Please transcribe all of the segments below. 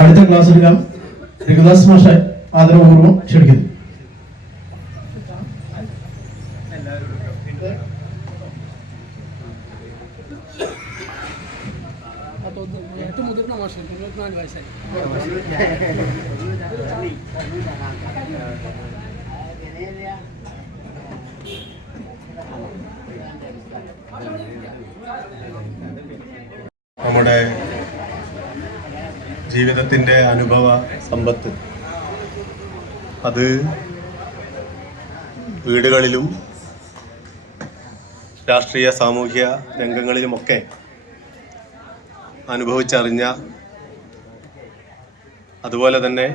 അടുത്ത ക്ലാസ് എടുക്കാം. രഘുദാസ് മാഷെ ആദരപൂർവ്വം ക്ഷണിക്കുന്നു. മുതിർന്ന മാഷം 24 വയസ്സായി. നമ്മുടെ ജീവിതത്തിൻ്റെ അനുഭവ സമ്പത്ത് അത് വീടുകളിലും രാഷ്ട്രീയ സാമൂഹ്യ രംഗങ്ങളിലുമൊക്കെ അനുഭവിച്ചറിഞ്ഞ, അതുപോലെ തന്നെ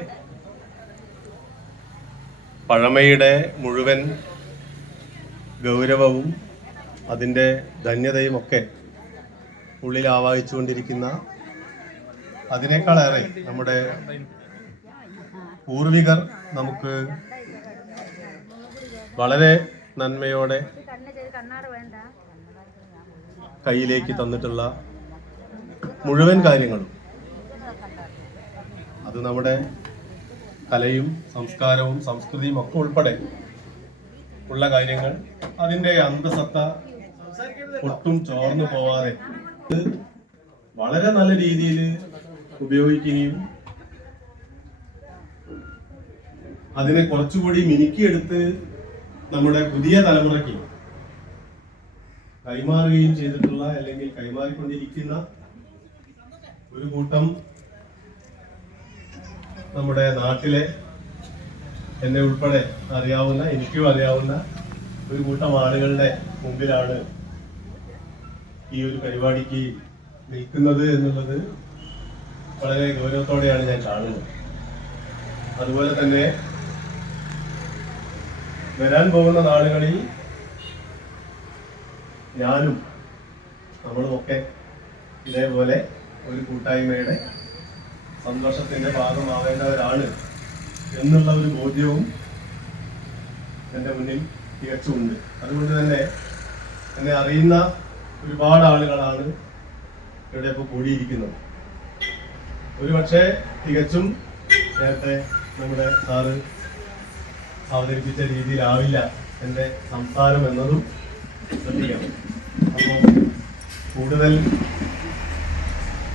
പഴമയുടെ മുഴുവൻ ഗൗരവവും അതിൻ്റെ ധന്യതയുമൊക്കെ ഉള്ളിൽ ആവാഹിച്ചുകൊണ്ടിരിക്കുന്ന, അതിനേക്കാളേറെ നമ്മുടെ പൂർവികർ നമുക്ക് വളരെ നന്മയോടെ കയ്യിലേക്ക് തന്നിട്ടുള്ള മുഴുവൻ കാര്യങ്ങളും, അത് നമ്മുടെ കലയും സംസ്കാരവും സംസ്കൃതിയും ഒക്കെ ഉൾപ്പെടെ ഉള്ള കാര്യങ്ങൾ, അതിൻ്റെ അന്തസത്ത ഒട്ടും ചോർന്നു പോവാതെ വളരെ നല്ല രീതിയിൽ ഉപയോഗിക്കുകയും അതിനെ കുറച്ചുകൂടി മിനുക്കിയെടുത്ത് നമ്മുടെ പുതിയ തലമുറയ്ക്ക് കൈമാറുകയും ചെയ്തിട്ടുള്ള, അല്ലെങ്കിൽ കൈമാറിക്കൊണ്ടിരിക്കുന്ന ഒരു കൂട്ടം നമ്മുടെ നാട്ടിലെ, എന്നെ ഉൾപ്പെടെ അറിയാവുന്ന, എനിക്കും അറിയാവുന്ന ഒരു കൂട്ടം ആളുകളുടെ മുമ്പിലാണ് ഈ ഒരു പരിപാടിക്ക് നിൽക്കുന്നത് എന്നുള്ളത് വളരെ ഗൗരവത്തോടെയാണ് ഞാൻ കാണുന്നത്. അതുപോലെ തന്നെ വരാൻ പോകുന്ന നാളുകളിൽ ഞാനും നമ്മളുമൊക്കെ ഇതേപോലെ ഒരു കൂട്ടായ്മയുടെ സന്തോഷത്തിന്റെ ഭാഗമാവേണ്ടവരാണ് എന്നുള്ള ഒരു ബോധ്യവും എൻ്റെ മുന്നിൽ തികച്ചുണ്ട്. അതുകൊണ്ട് തന്നെ എന്നെ അറിയുന്ന ഒരുപാട് ആളുകളാണ് ഇവിടെ ഇപ്പോൾ കൂടിയിരിക്കുന്നത്. ഒരുപക്ഷെ തികച്ചും നേരത്തെ നമ്മുടെ സാറ് അവതരിപ്പിച്ച രീതിയിലാവില്ല എൻ്റെ സംസാരം എന്നതും ശ്രദ്ധിക്കണം. അപ്പോൾ കൂടുതൽ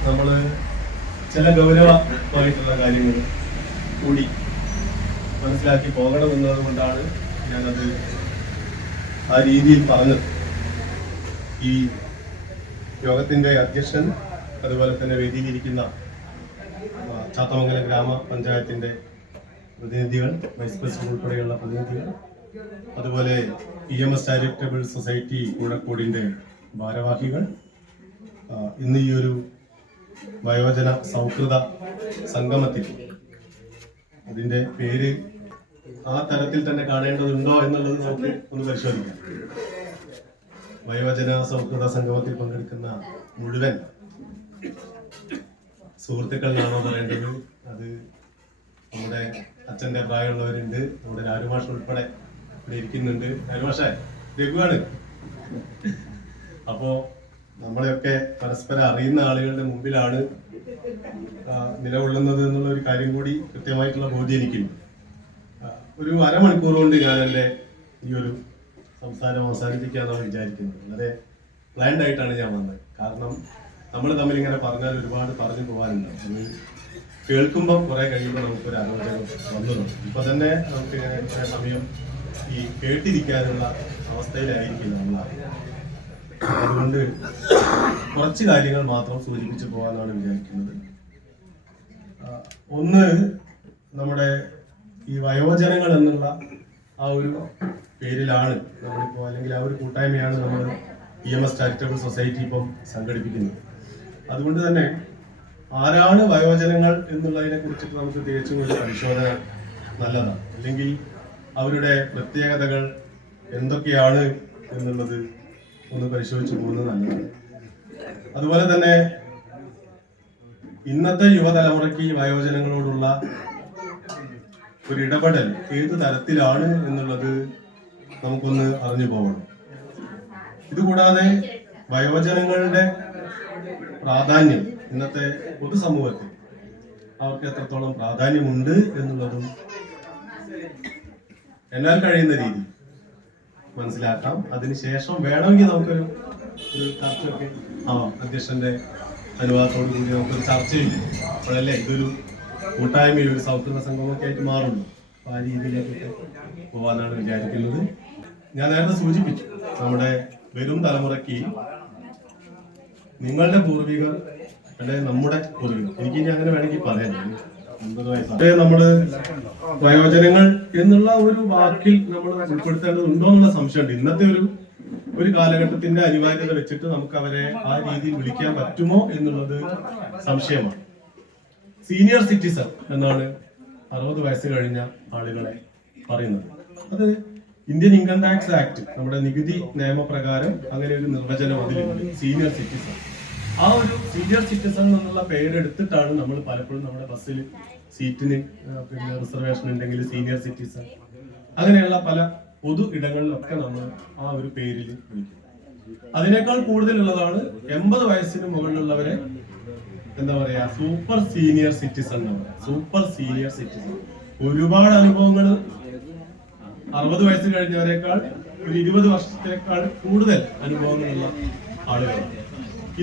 നമ്മൾ ചില ഗൗരവമായിട്ടുള്ള കാര്യങ്ങൾ കൂടി മനസ്സിലാക്കി പോകണമെന്നത് കൊണ്ടാണ് ഞാനത് ആ രീതിയിൽ പറഞ്ഞത്. ഈ യോഗത്തിൻ്റെ അധ്യക്ഷൻ, അതുപോലെ തന്നെ വേദിയിലിരിക്കുന്ന ചാത്തമംഗലം ഗ്രാമപഞ്ചായത്തിൻ്റെ പ്രതിനിധികൾ, വൈസ് പ്രസിഡന്റ് ഉൾപ്പെടെയുള്ള പ്രതിനിധികൾ, അതുപോലെ EMS ചാരിറ്റബിൾ സൊസൈറ്റി കൂടക്കോടിൻ്റെ ഭാരവാഹികൾ, ഇന്ന് ഈ ഒരു വയോജന സൗഹൃദ സംഗമത്തിൽ, അതിൻ്റെ പേര് ആ തരത്തിൽ തന്നെ കാണേണ്ടതുണ്ടോ എന്നുള്ളത് നമുക്ക് ഒന്ന് പരിശോധിക്കാം. വയോജന സൗഹൃദ സംഗമത്തിൽ പങ്കെടുക്കുന്ന മുഴുവൻ സുഹൃത്തുക്കളാണോ പറയേണ്ടത്? അത് നമ്മുടെ അച്ഛൻ്റെ പ്രായമുള്ളവരുണ്ട്, നമ്മുടെ രാരുമാഷ് ഉൾപ്പെടെ ഇവിടെ ഇരിക്കുന്നുണ്ട്. രാരുമാഷേ, രഘുവാണ്. അപ്പോൾ നമ്മളെയൊക്കെ പരസ്പരം അറിയുന്ന ആളുകളുടെ മുമ്പിലാണ് നിലകൊള്ളുന്നത് എന്നുള്ള ഒരു കാര്യം കൂടി കൃത്യമായിട്ടുള്ള ബോധ്യം എനിക്കുണ്ട്. ഒരു അരമണിക്കൂർ കൊണ്ട് ഞാൻ എൻ്റെ ഈ ഒരു സംസാരം അവസാനിപ്പിക്കാമെന്നാണ് വിചാരിക്കുന്നത്. വളരെ പ്ലാൻഡ് ആയിട്ടാണ് ഞാൻ വന്നത്. കാരണം നമ്മൾ തമ്മിൽ ഇങ്ങനെ പറഞ്ഞാൽ ഒരുപാട് പറഞ്ഞു പോകാനുണ്ടാവും. അത് കേൾക്കുമ്പോൾ കുറെ കഴിയുമ്പോൾ നമുക്കൊരു ആലോചന വന്നു. ഇപ്പൊ തന്നെ നമുക്ക് ഇങ്ങനെ കുറെ സമയം ഈ കേട്ടിരിക്കാനുള്ള അവസ്ഥയിലായിരിക്കും നമ്മൾ. അതുകൊണ്ട് കുറച്ച് കാര്യങ്ങൾ മാത്രം സൂചിപ്പിച്ചു പോകാനാണ് വിചാരിക്കുന്നത്. ഒന്ന്, നമ്മുടെ ഈ വയോജനങ്ങൾ എന്നുള്ള ആ ഒരു പേരിലാണ് നമ്മളിപ്പോൾ, അല്ലെങ്കിൽ ആ ഒരു കൂട്ടായ്മയാണ് നമ്മൾ EMS ചാരിറ്റബിൾ സൊസൈറ്റി ഇപ്പം സംഘടിപ്പിക്കുന്നത്. അതുകൊണ്ട് തന്നെ ആരാണ് വയോജനങ്ങൾ എന്നുള്ളതിനെ കുറിച്ചിട്ട് നമുക്ക് തികച്ചും ഒരു പരിശോധന നല്ലതാണ്. അല്ലെങ്കിൽ അവരുടെ പ്രത്യേകതകൾ എന്തൊക്കെയാണ് എന്നുള്ളത് ഒന്ന് പരിശോധിച്ച് പോകുന്നത് നല്ലതാണ്. അതുപോലെ തന്നെ ഇന്നത്തെ യുവതലമുറയ്ക്ക് വയോജനങ്ങളോടുള്ള ഒരു ഇടപെടൽ ഏത് തരത്തിലാണ് എന്നുള്ളത് നമുക്കൊന്ന് അറിഞ്ഞു പോകണം. ഇതുകൂടാതെ വയോജനങ്ങളുടെ പ്രാധാന്യം ഇന്നത്തെ പൊതുസമൂഹത്തിൽ അവർക്ക് എത്രത്തോളം പ്രാധാന്യമുണ്ട് എന്നുള്ളതും എന്നാൽ കഴിയുന്ന രീതി മനസ്സിലാക്കാം. അതിനുശേഷം വേണമെങ്കിൽ നമുക്കൊരു ചർച്ചയൊക്കെ അധ്യക്ഷന്റെ അനുവാദത്തോടു കൂടി നമുക്കൊരു ചർച്ച ചെയ്യും. അപ്പോഴല്ലേ ഇതൊരു കൂട്ടായ്മയും ഒരു സൗഹൃദ സംഘമൊക്കെ ആയിട്ട് മാറുന്നു. അപ്പൊ ആ രീതിയിലേക്ക് പോകാനാണ് വിചാരിക്കുന്നത്. ഞാൻ നേരത്തെ സൂചിപ്പിച്ചു, നമ്മുടെ വരും തലമുറയ്ക്ക് നിങ്ങളുടെ പൂർവികർ അല്ലെ നമ്മുടെ പൂർവികർ, എനിക്ക് ഇനി അങ്ങനെ വേണമെങ്കിൽ പറയാം, 50 വയസ്സാണ് നമ്മള് വയോജനങ്ങൾ എന്നുള്ള ഒരു വാക്കിൽ നമ്മൾ ഉൾപ്പെടുത്തേണ്ടതുണ്ടോ എന്നുള്ള സംശയമുണ്ട്. ഇന്നത്തെ ഒരു കാലഘട്ടത്തിന്റെ അനിവാര്യത വെച്ചിട്ട് നമുക്ക് അവരെ ആ രീതിയിൽ വിളിക്കാൻ പറ്റുമോ എന്നുള്ളത് സംശയമാണ്. സീനിയർ സിറ്റിസൺ എന്നാണ് 60 വയസ്സ് കഴിഞ്ഞ ആളുകളെ പറയുന്നത്. അത് ഇന്ത്യൻ ഇൻകം ടാക്സ് ആക്ട്, നമ്മുടെ നികുതി നിയമപ്രകാരം അങ്ങനെ ഒരു നിർവചനം അതിലുണ്ട്, സീനിയർ സിറ്റിസൺ. ആ ഒരു സീനിയർ സിറ്റിസൺ എന്നുള്ള പേരെടുത്തിട്ടാണ് നമ്മൾ പലപ്പോഴും നമ്മുടെ ബസ്സിൽ സീറ്റിന് പിന്നെ റിസർവേഷൻ ഉണ്ടെങ്കിൽ സീനിയർ സിറ്റിസൺ, അങ്ങനെയുള്ള പല പൊതു ഇടങ്ങളിലൊക്കെ നമ്മൾ ആ ഒരു പേരിൽ വിളിക്കും. അതിനേക്കാൾ കൂടുതലുള്ളതാണ് 80 വയസ്സിന് മുകളിലുള്ളവരെ എന്താ പറയാ super senior citizen. Super senior citizen ഒരുപാട് അനുഭവങ്ങൾ 60 വയസ്സ് കഴിഞ്ഞവരെക്കാൾ ഒരു 20 വർഷത്തേക്കാൾ കൂടുതൽ അനുഭവങ്ങളുള്ള ആളുകളാണ്.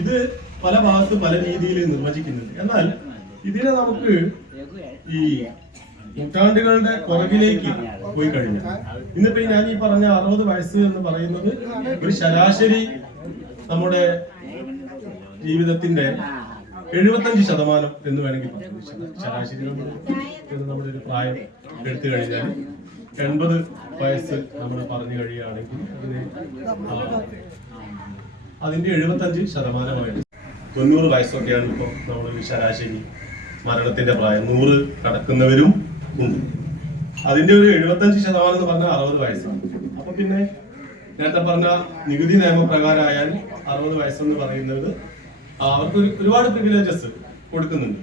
ഇത് പല ഭാഗത്ത് പല രീതിയിൽ നിർവചിക്കുന്നുണ്ട്. എന്നാൽ ഇതിനെ നമുക്ക് ഈ നൂറ്റാണ്ടുകളുടെ പുറകിലേക്ക് പോയി കഴിഞ്ഞാൽ ഇന്നിപ്പോ ഞാൻ ഈ പറഞ്ഞ 60 വയസ്സ് എന്ന് പറയുന്നത് ഒരു ശരാശരി നമ്മുടെ ജീവിതത്തിന്റെ 75% എന്ന് വേണമെങ്കിൽ പറയാം. ശരാശരി നമ്മുടെ ഒരു പ്രായം എടുത്തു കഴിഞ്ഞാൽ 80 വയസ്സ് നമ്മൾ പറഞ്ഞു കഴിയുകയാണെങ്കിൽ അതിന്റെ 75% 90 വയസ്സൊക്കെയാണ് ഇപ്പോൾ നമ്മൾ ശരാശരി മരണത്തിന്റെ പ്രായം. 100 കടക്കുന്നവരും ഉണ്ട്. അതിന്റെ ഒരു 75% എന്ന് പറഞ്ഞാൽ 60 വയസ്സാണ്. അപ്പൊ പിന്നെ നേരത്തെ പറഞ്ഞ നികുതി നിയമപ്രകാരമായാൽ 60 വയസ്സെന്ന് പറയുന്നത് അവർക്ക് ഒരുപാട് പ്രിവിലേജസ് കൊടുക്കുന്നുണ്ട്.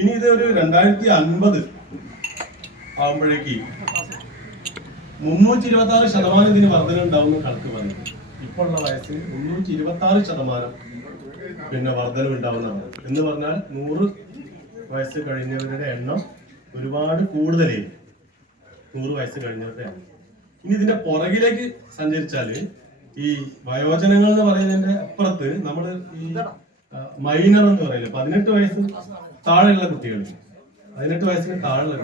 ഇനി ഇത് ഒരു 2050 ആകുമ്പോഴേക്ക് 326% ഇതിന് വർധന ഉണ്ടാവുന്ന കണക്ക് പറഞ്ഞു. ഇപ്പോൾ ഉള്ള വയസ്സിൽ 326% പിന്നെ വർധന ഉണ്ടാവുന്നതാണ്. എന്ന് പറഞ്ഞാൽ 100 വയസ്സ് കഴിഞ്ഞവരുടെ എണ്ണം ഒരുപാട് കൂടുതലേ 100 വയസ്സ് കഴിഞ്ഞവരുടെ എണ്ണം. ഇനി ഇതിന്റെ പുറകിലേക്ക് സഞ്ചരിച്ചാല് ഈ വയോജനങ്ങൾ എന്ന് പറയുന്നതിന്റെ അപ്പുറത്ത് നമ്മള് ഈ മൈനർ എന്ന് പറയില്ലേ, 18 വയസ്സ് താഴെയുള്ള കുട്ടികൾ, 18 വയസ്സിന് താഴെയുള്ള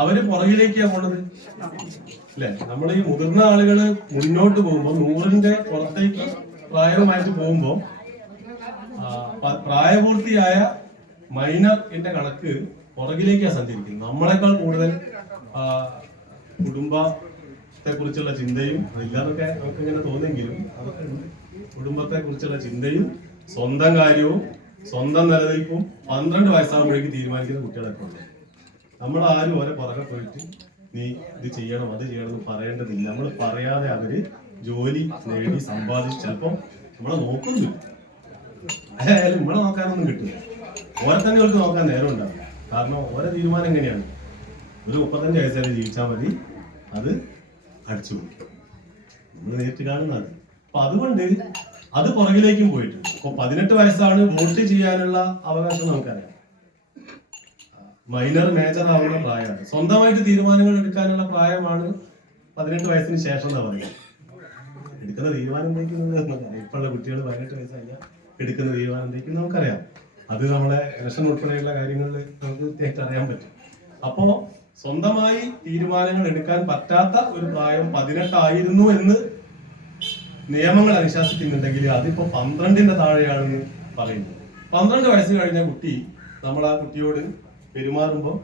അവര് പുറകിലേക്കാ പോണത് അല്ലെ. നമ്മൾ ഈ മുതിർന്ന ആളുകള് മുന്നോട്ട് പോകുമ്പോൾ 100ന്റെ പുറത്തേക്ക് പ്രായവുമായിട്ട് പോകുമ്പോൾ പ്രായപൂർത്തിയായ മൈനറിന്റെ കണക്ക് പുറകിലേക്കാണ് സഞ്ചരിക്കുന്നത്. നമ്മളെക്കാൾ കൂടുതൽ കുടുംബത്തെ കുറിച്ചുള്ള ചിന്തയും ഇല്ലാതൊക്കെ നമുക്ക് ഇങ്ങനെ തോന്നെങ്കിലും അതൊക്കെ കുടുംബത്തെ കുറിച്ചുള്ള ചിന്തയും സ്വന്തം കാര്യവും സ്വന്തം നിലനിൽപ്പും 12 വയസ്സാകുമ്പോഴേക്ക് തീരുമാനിക്കുന്ന കുട്ടികളൊക്കെ ഉണ്ട്. നമ്മൾ ആരും ഓരോ പുറകെ പോയിട്ട് നീ ഇത് ചെയ്യണം അത് ചെയ്യണം എന്ന് പറയേണ്ടതില്ല. നമ്മൾ പറയാതെ അവര് ജോലി നേടി സമ്പാദിച്ച് ചിലപ്പോൾ നമ്മളെ നോക്കുന്നില്ല. ആയാലും നമ്മളെ നോക്കാനൊന്നും കിട്ടില്ല. ഓരെ തന്നെ അവർക്ക് നോക്കാൻ നേരം ഉണ്ടാവില്ല. കാരണം ഓരോ തീരുമാനം എങ്ങനെയാണ്, ഒരു 35 വയസ്സുവരെ ജീവിച്ചാൽ മതി, അത് അടിച്ചു കൊടുക്കും. നമ്മൾ നേരിട്ട് കാണുന്നത്. അപ്പൊ അതുകൊണ്ട് അത് പുറകിലേക്കും പോയിട്ട് ഇപ്പൊ 18 വയസ്സാണ് വോട്ട് ചെയ്യാനുള്ള അവകാശം നമുക്കറിയാം. മൈനർ മേജർ ആവുന്ന പ്രായമാണ്. സ്വന്തമായിട്ട് തീരുമാനങ്ങൾ എടുക്കാനുള്ള പ്രായമാണ് 18 വയസ്സിന് ശേഷം എന്നാ പറയുന്നത്. എടുക്കുന്ന തീരുമാനം എന്തെങ്കിലും ഇപ്പോഴുള്ള കുട്ടികൾ 18 വയസ്സായ എടുക്കുന്ന തീരുമാനം എന്തെങ്കിലും നമുക്കറിയാം. അത് നമ്മളെ ഇലക്ഷൻ ഉൾപ്പെടെയുള്ള കാര്യങ്ങളിൽ നമുക്ക് കൃത്യമായിട്ട് അറിയാൻ പറ്റും. അപ്പോ സ്വന്തമായി തീരുമാനങ്ങൾ എടുക്കാൻ പറ്റാത്ത ഒരു പ്രായം 18 ആയിരുന്നു എന്ന് നിയമങ്ങൾ അനുശാസിക്കുന്നുണ്ടെങ്കിൽ അതിപ്പോ 12ന്റെ താഴെയാണെന്ന് പറയുന്നത്. 12 വയസ്സ് കഴിഞ്ഞ കുട്ടി നമ്മൾ ആ കുട്ടിയോട് പെരുമാറുമ്പോൾ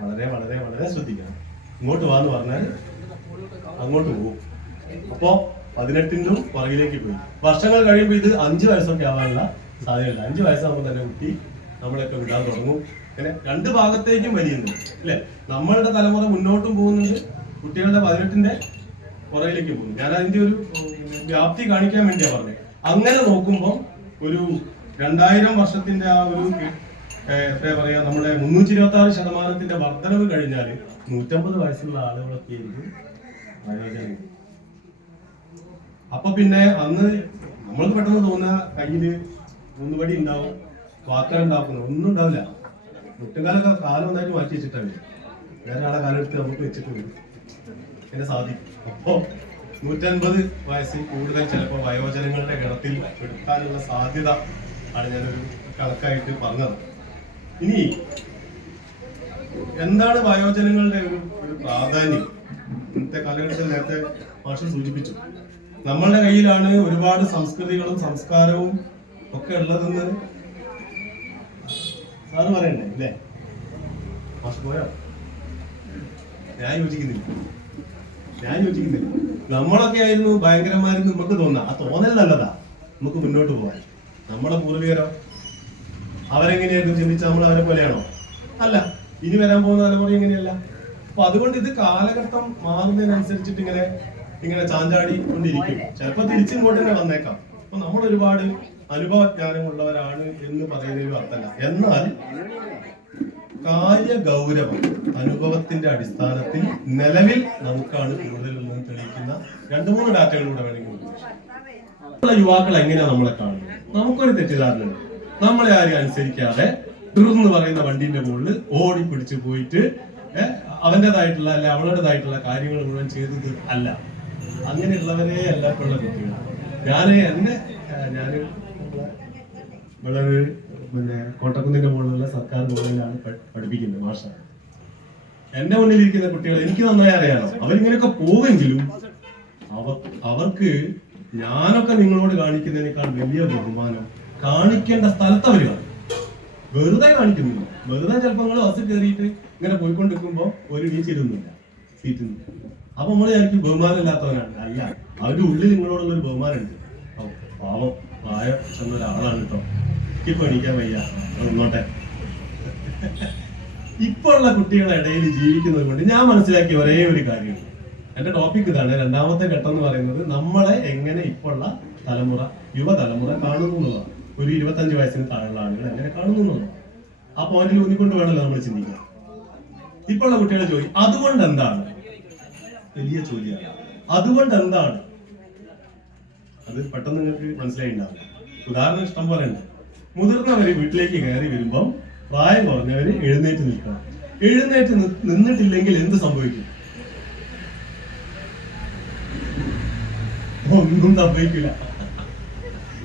വളരെ വളരെ വളരെ ശ്രദ്ധിക്കണം. ഇങ്ങോട്ട് വാന്ന് പറഞ്ഞാൽ അങ്ങോട്ട് പോകും. അപ്പോ 18ന്റെ പുറകിലേക്ക് പോയി. വർഷങ്ങൾ കഴിയുമ്പോൾ ഇത് 5 വയസ്സൊക്കെ ആവാനുള്ള സാധ്യതയുണ്ട്. 5 വയസ്സാകുമ്പോൾ തന്നെ കുട്ടി നമ്മളൊക്കെ വിടാൻ തുടങ്ങും. അങ്ങനെ 2 ഭാഗത്തേക്കും വലിയുന്നുണ്ട് അല്ലെ. നമ്മളുടെ തലമുറ മുന്നോട്ടും പോകുന്നുണ്ട്, കുട്ടികളുടെ 18ന്റെ പുറകിലേക്ക് പോകുന്നു. ഞാൻ അതിന്റെ ഒരു വ്യാപ്തി കാണിക്കാൻ വേണ്ടിയാ പറഞ്ഞത്. അങ്ങനെ നോക്കുമ്പോൾ ഒരു 2000 വർഷത്തിന്റെ ആ ഒരു എന്താ പറയാ നമ്മുടെ 326% വർധനവ് കഴിഞ്ഞാല് 150 വയസ്സുള്ള ആളുകളൊക്കെ ആയിരിക്കും വയോജനം. അപ്പൊ പിന്നെ അന്ന് നമ്മൾക്ക് പെട്ടെന്ന് തോന്നുക കയ്യില് 3 പടി ഉണ്ടാവും, വാക്കലുണ്ടാക്കുന്നത് ഒന്നും ഉണ്ടാവില്ല. മുട്ടുകാലൊക്കെ കാലം ഒന്നായിട്ട് മാറ്റി വെച്ചിട്ടാണ് വേറെ ആളെ കാലെടുത്ത് നമുക്ക് വെച്ചിട്ട് വരും. പിന്നെ സാധിക്കും. അപ്പോ 150 വയസ്സിൽ കൂടുതൽ ചിലപ്പോൾ വയോജനങ്ങളുടെ ഗണത്തിൽ എടുക്കാനുള്ള സാധ്യത ആണ് ഞാനൊരു കണക്കായിട്ട് പറഞ്ഞത്. ഇനി എന്താണ് വയോജനങ്ങളുടെ ഒരു പ്രാധാന്യം? ഇന്നത്തെ കാലഘട്ടത്തിൽ നേരത്തെ മാഷ് സൂചിപ്പിച്ചു, നമ്മളുടെ കയ്യിലാണ് ഒരുപാട് സംസ്കൃതികളും സംസ്കാരവും ഒക്കെ ഉള്ളതെന്ന് സാറ് പറയണ്ടേ അല്ലേ? മാഷ് പോയോ? ഞാൻ യോജിക്കുന്നില്ല. നമ്മളൊക്കെ ആയിരുന്നു ഭയങ്കരന്മാരെന്ന് നമുക്ക് തോന്നാം. ആ തോന്നൽ നല്ലതാ, നമുക്ക് മുന്നോട്ട് പോകാൻ. നമ്മളെ പൂർവികരോ അവരെങ്ങനെയായിരുന്നു ചിന്തിച്ച നമ്മൾ അവരെ പോലെയാണോ? അല്ല. ഇനി വരാൻ പോകുന്ന തലമുറ എങ്ങനെയല്ല. അപ്പൊ അതുകൊണ്ട് ഇത് കാലഘട്ടം മാറുന്നതിനനുസരിച്ചിട്ട് ഇങ്ങനെ ചാഞ്ചാടി കൊണ്ടിരിക്കും. ചിലപ്പോ തിരിച്ചിങ്ങോട്ട് തന്നെ വന്നേക്കാം. അപ്പൊ നമ്മൾ ഒരുപാട് അനുഭവജ്ഞാനമുള്ളവരാണ് എന്ന് പറയുന്നതിലും അർത്ഥമല്ല. എന്നാൽ കാര്യഗൗരവം അനുഭവത്തിന്റെ അടിസ്ഥാനത്തിൽ നിലവിൽ നമുക്കാണ് കൂടുതലുള്ളതെന്ന് തെളിയിക്കുന്ന 2-3 ഡാറ്റകളിലൂടെ വേണമെങ്കിൽ യുവാക്കൾ എങ്ങനെയാ നമ്മളെ കാണുന്നത്? നമുക്കൊരു തെറ്റിദ്ധാരണയുണ്ട്. നമ്മളെ ആരും അനുസരിക്കാതെ എന്ന് പറയുന്ന വണ്ടീന്റെ മുകളിൽ ഓടി പിടിച്ചു പോയിട്ട് അവന്റേതായിട്ടുള്ള അല്ലെ അവളുടേതായിട്ടുള്ള കാര്യങ്ങൾ മുഴുവൻ ചെയ്തത് അല്ല. അങ്ങനെയുള്ളവരെ എല്ലാവർക്കുള്ള കുട്ടികൾ. ഞാന് വളരെ കോട്ടക്കുന്നിന്റെ മുകളിലുള്ള സർക്കാർ കോളേജിലാണ് പഠിപ്പിക്കുന്നത്. മാഷ എന്റെ മുന്നിലിരിക്കുന്ന കുട്ടികൾ എനിക്ക് നന്നായി അറിയാലോ. അവരിങ്ങനെയൊക്കെ പോവെങ്കിലും അവർക്ക് ഞാനൊക്കെ നിങ്ങളോട് കാണിക്കുന്നതിനേക്കാൾ വലിയ ബഹുമാനം കാണിക്കേണ്ട സ്ഥലത്ത് അവർ കാണും. വെറുതെ കാണിക്കുന്നില്ല. വെറുതെ ചിലപ്പോൾ നിങ്ങൾ ബസ് കയറിയിട്ട് ഇങ്ങനെ പോയിക്കൊണ്ടിരിക്കുമ്പോ ഒരു നീച്ചിരുന്നില്ല സീറ്റിൽ നിന്ന്. അപ്പൊ നമ്മൾ വിചാരിക്കും ബഹുമാനം ഇല്ലാത്തവനാണ്. അല്ല, അവരുടെ ഉള്ളിൽ നിങ്ങളോടുള്ള ഒരു ബഹുമാനം ഉണ്ട്. പാവം പ്രായം ചെന്ന ഒരാളാണ് കേട്ടോ, ഇപ്പൊ എണീക്കാൻ വയ്യ, ഒന്നോട്ടെ. ഇപ്പൊ ഉള്ള കുട്ടികളുടെ ഇടയിൽ ജീവിക്കുന്നത് കൊണ്ട് ഞാൻ മനസ്സിലാക്കിയ ഒരേ ഒരു കാര്യമുണ്ട്. എന്റെ ടോപ്പിക് ഇതാണ്. 2ാമത്തെ ഘട്ടം എന്ന് പറയുന്നത് നമ്മളെ എങ്ങനെ ഇപ്പൊ ഉള്ള യുവതലമുറ കാണുന്നു എന്നുള്ളതാണ്. ഒരു 25 വയസ്സിന് താഴെയുള്ള ആളുകൾ എങ്ങനെ കാണുന്നു എന്നുള്ളതാണ്. ആ പോയിന്റിൽ ഊന്നിക്കൊണ്ട് വേണമല്ലോ നമ്മൾ ചിന്തിക്കാൻ. ഇപ്പൊ ഉള്ള കുട്ടികളെ ചോദിക്കും, അതുകൊണ്ട് എന്താണ്? വലിയ ചോദ്യമാണ്. അതുകൊണ്ട് എന്താണ്? അത് പെട്ടെന്ന് നിങ്ങൾക്ക് മനസ്സിലായിണ്ടാവില്ല. ഉദാഹരണം ഇഷ്ടം പോലെ ഉണ്ട്. മുതിർന്നവര് വീട്ടിലേക്ക് കയറി വരുമ്പം പ്രായം കുറഞ്ഞവര് എഴുന്നേറ്റ് നിൽക്കണം. എഴുന്നേറ്റ് നിന്നിട്ടില്ലെങ്കിൽ എന്ത് സംഭവിക്കും? ഒന്നും സംഭവിക്കില്ല.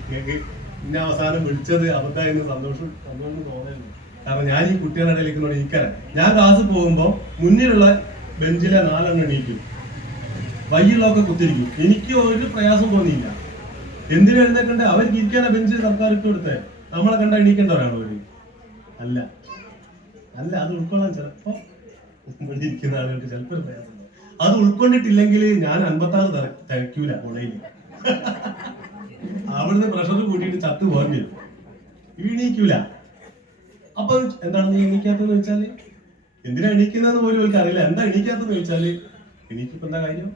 നിങ്ങൾക്ക് ഇന്ന അവസാനം വിളിച്ചത് അബദ്ധമായിരുന്നു സന്തോഷം തോന്നലുണ്ട്. കാരണം ഞാൻ ഈ കുട്ടികളുടെ ഇടയിലേക്ക് എനിക്കറിയാം. ഞാൻ ക്ലാസ് പോകുമ്പോ മുന്നിലുള്ള ബെഞ്ചിലെ 4 എണ്ണം എണീക്കും, വയ്യുള്ളതൊക്കെ കുത്തിരിക്കും. എനിക്ക് ഒരു പ്രയാസം തോന്നിയില്ല. എന്തിനു എഴുന്നേക്കണ്ടേ? അവർക്ക് ഇരിക്കാനാ ബെഞ്ച് സർക്കാർ ഇട്ട് കൊടുത്തേ. നമ്മളെ കണ്ട എണീക്കേണ്ടവരാണോ അവര്? അല്ല. അത് ഉൾക്കൊള്ളാൻ ചിലപ്പോ ഇരിക്കുന്ന ആളുകൾക്ക് ചിലപ്പോ ഒരു പ്രയാസം. അത് ഉൾക്കൊണ്ടിട്ടില്ലെങ്കിൽ ഞാൻ 56 തിരക്കൂല കോളേജിൽ. അവിടുന്ന് പ്രഷർ കൂട്ടിയിട്ട് ചത്ത് പോകേണ്ടി വരും. എണീക്കൂല. അപ്പൊ എന്താണ് നീ എണീക്കാത്തെന്ന് വെച്ചാല്, എന്തിനാ എണീക്കുന്നതെന്ന് പോലും അവർക്ക് അറിയില്ല. എന്താ എണീക്കാത്തെന്ന് ചോദിച്ചാല്, എണീക്കിപ്പോ എന്താ കാര്യം?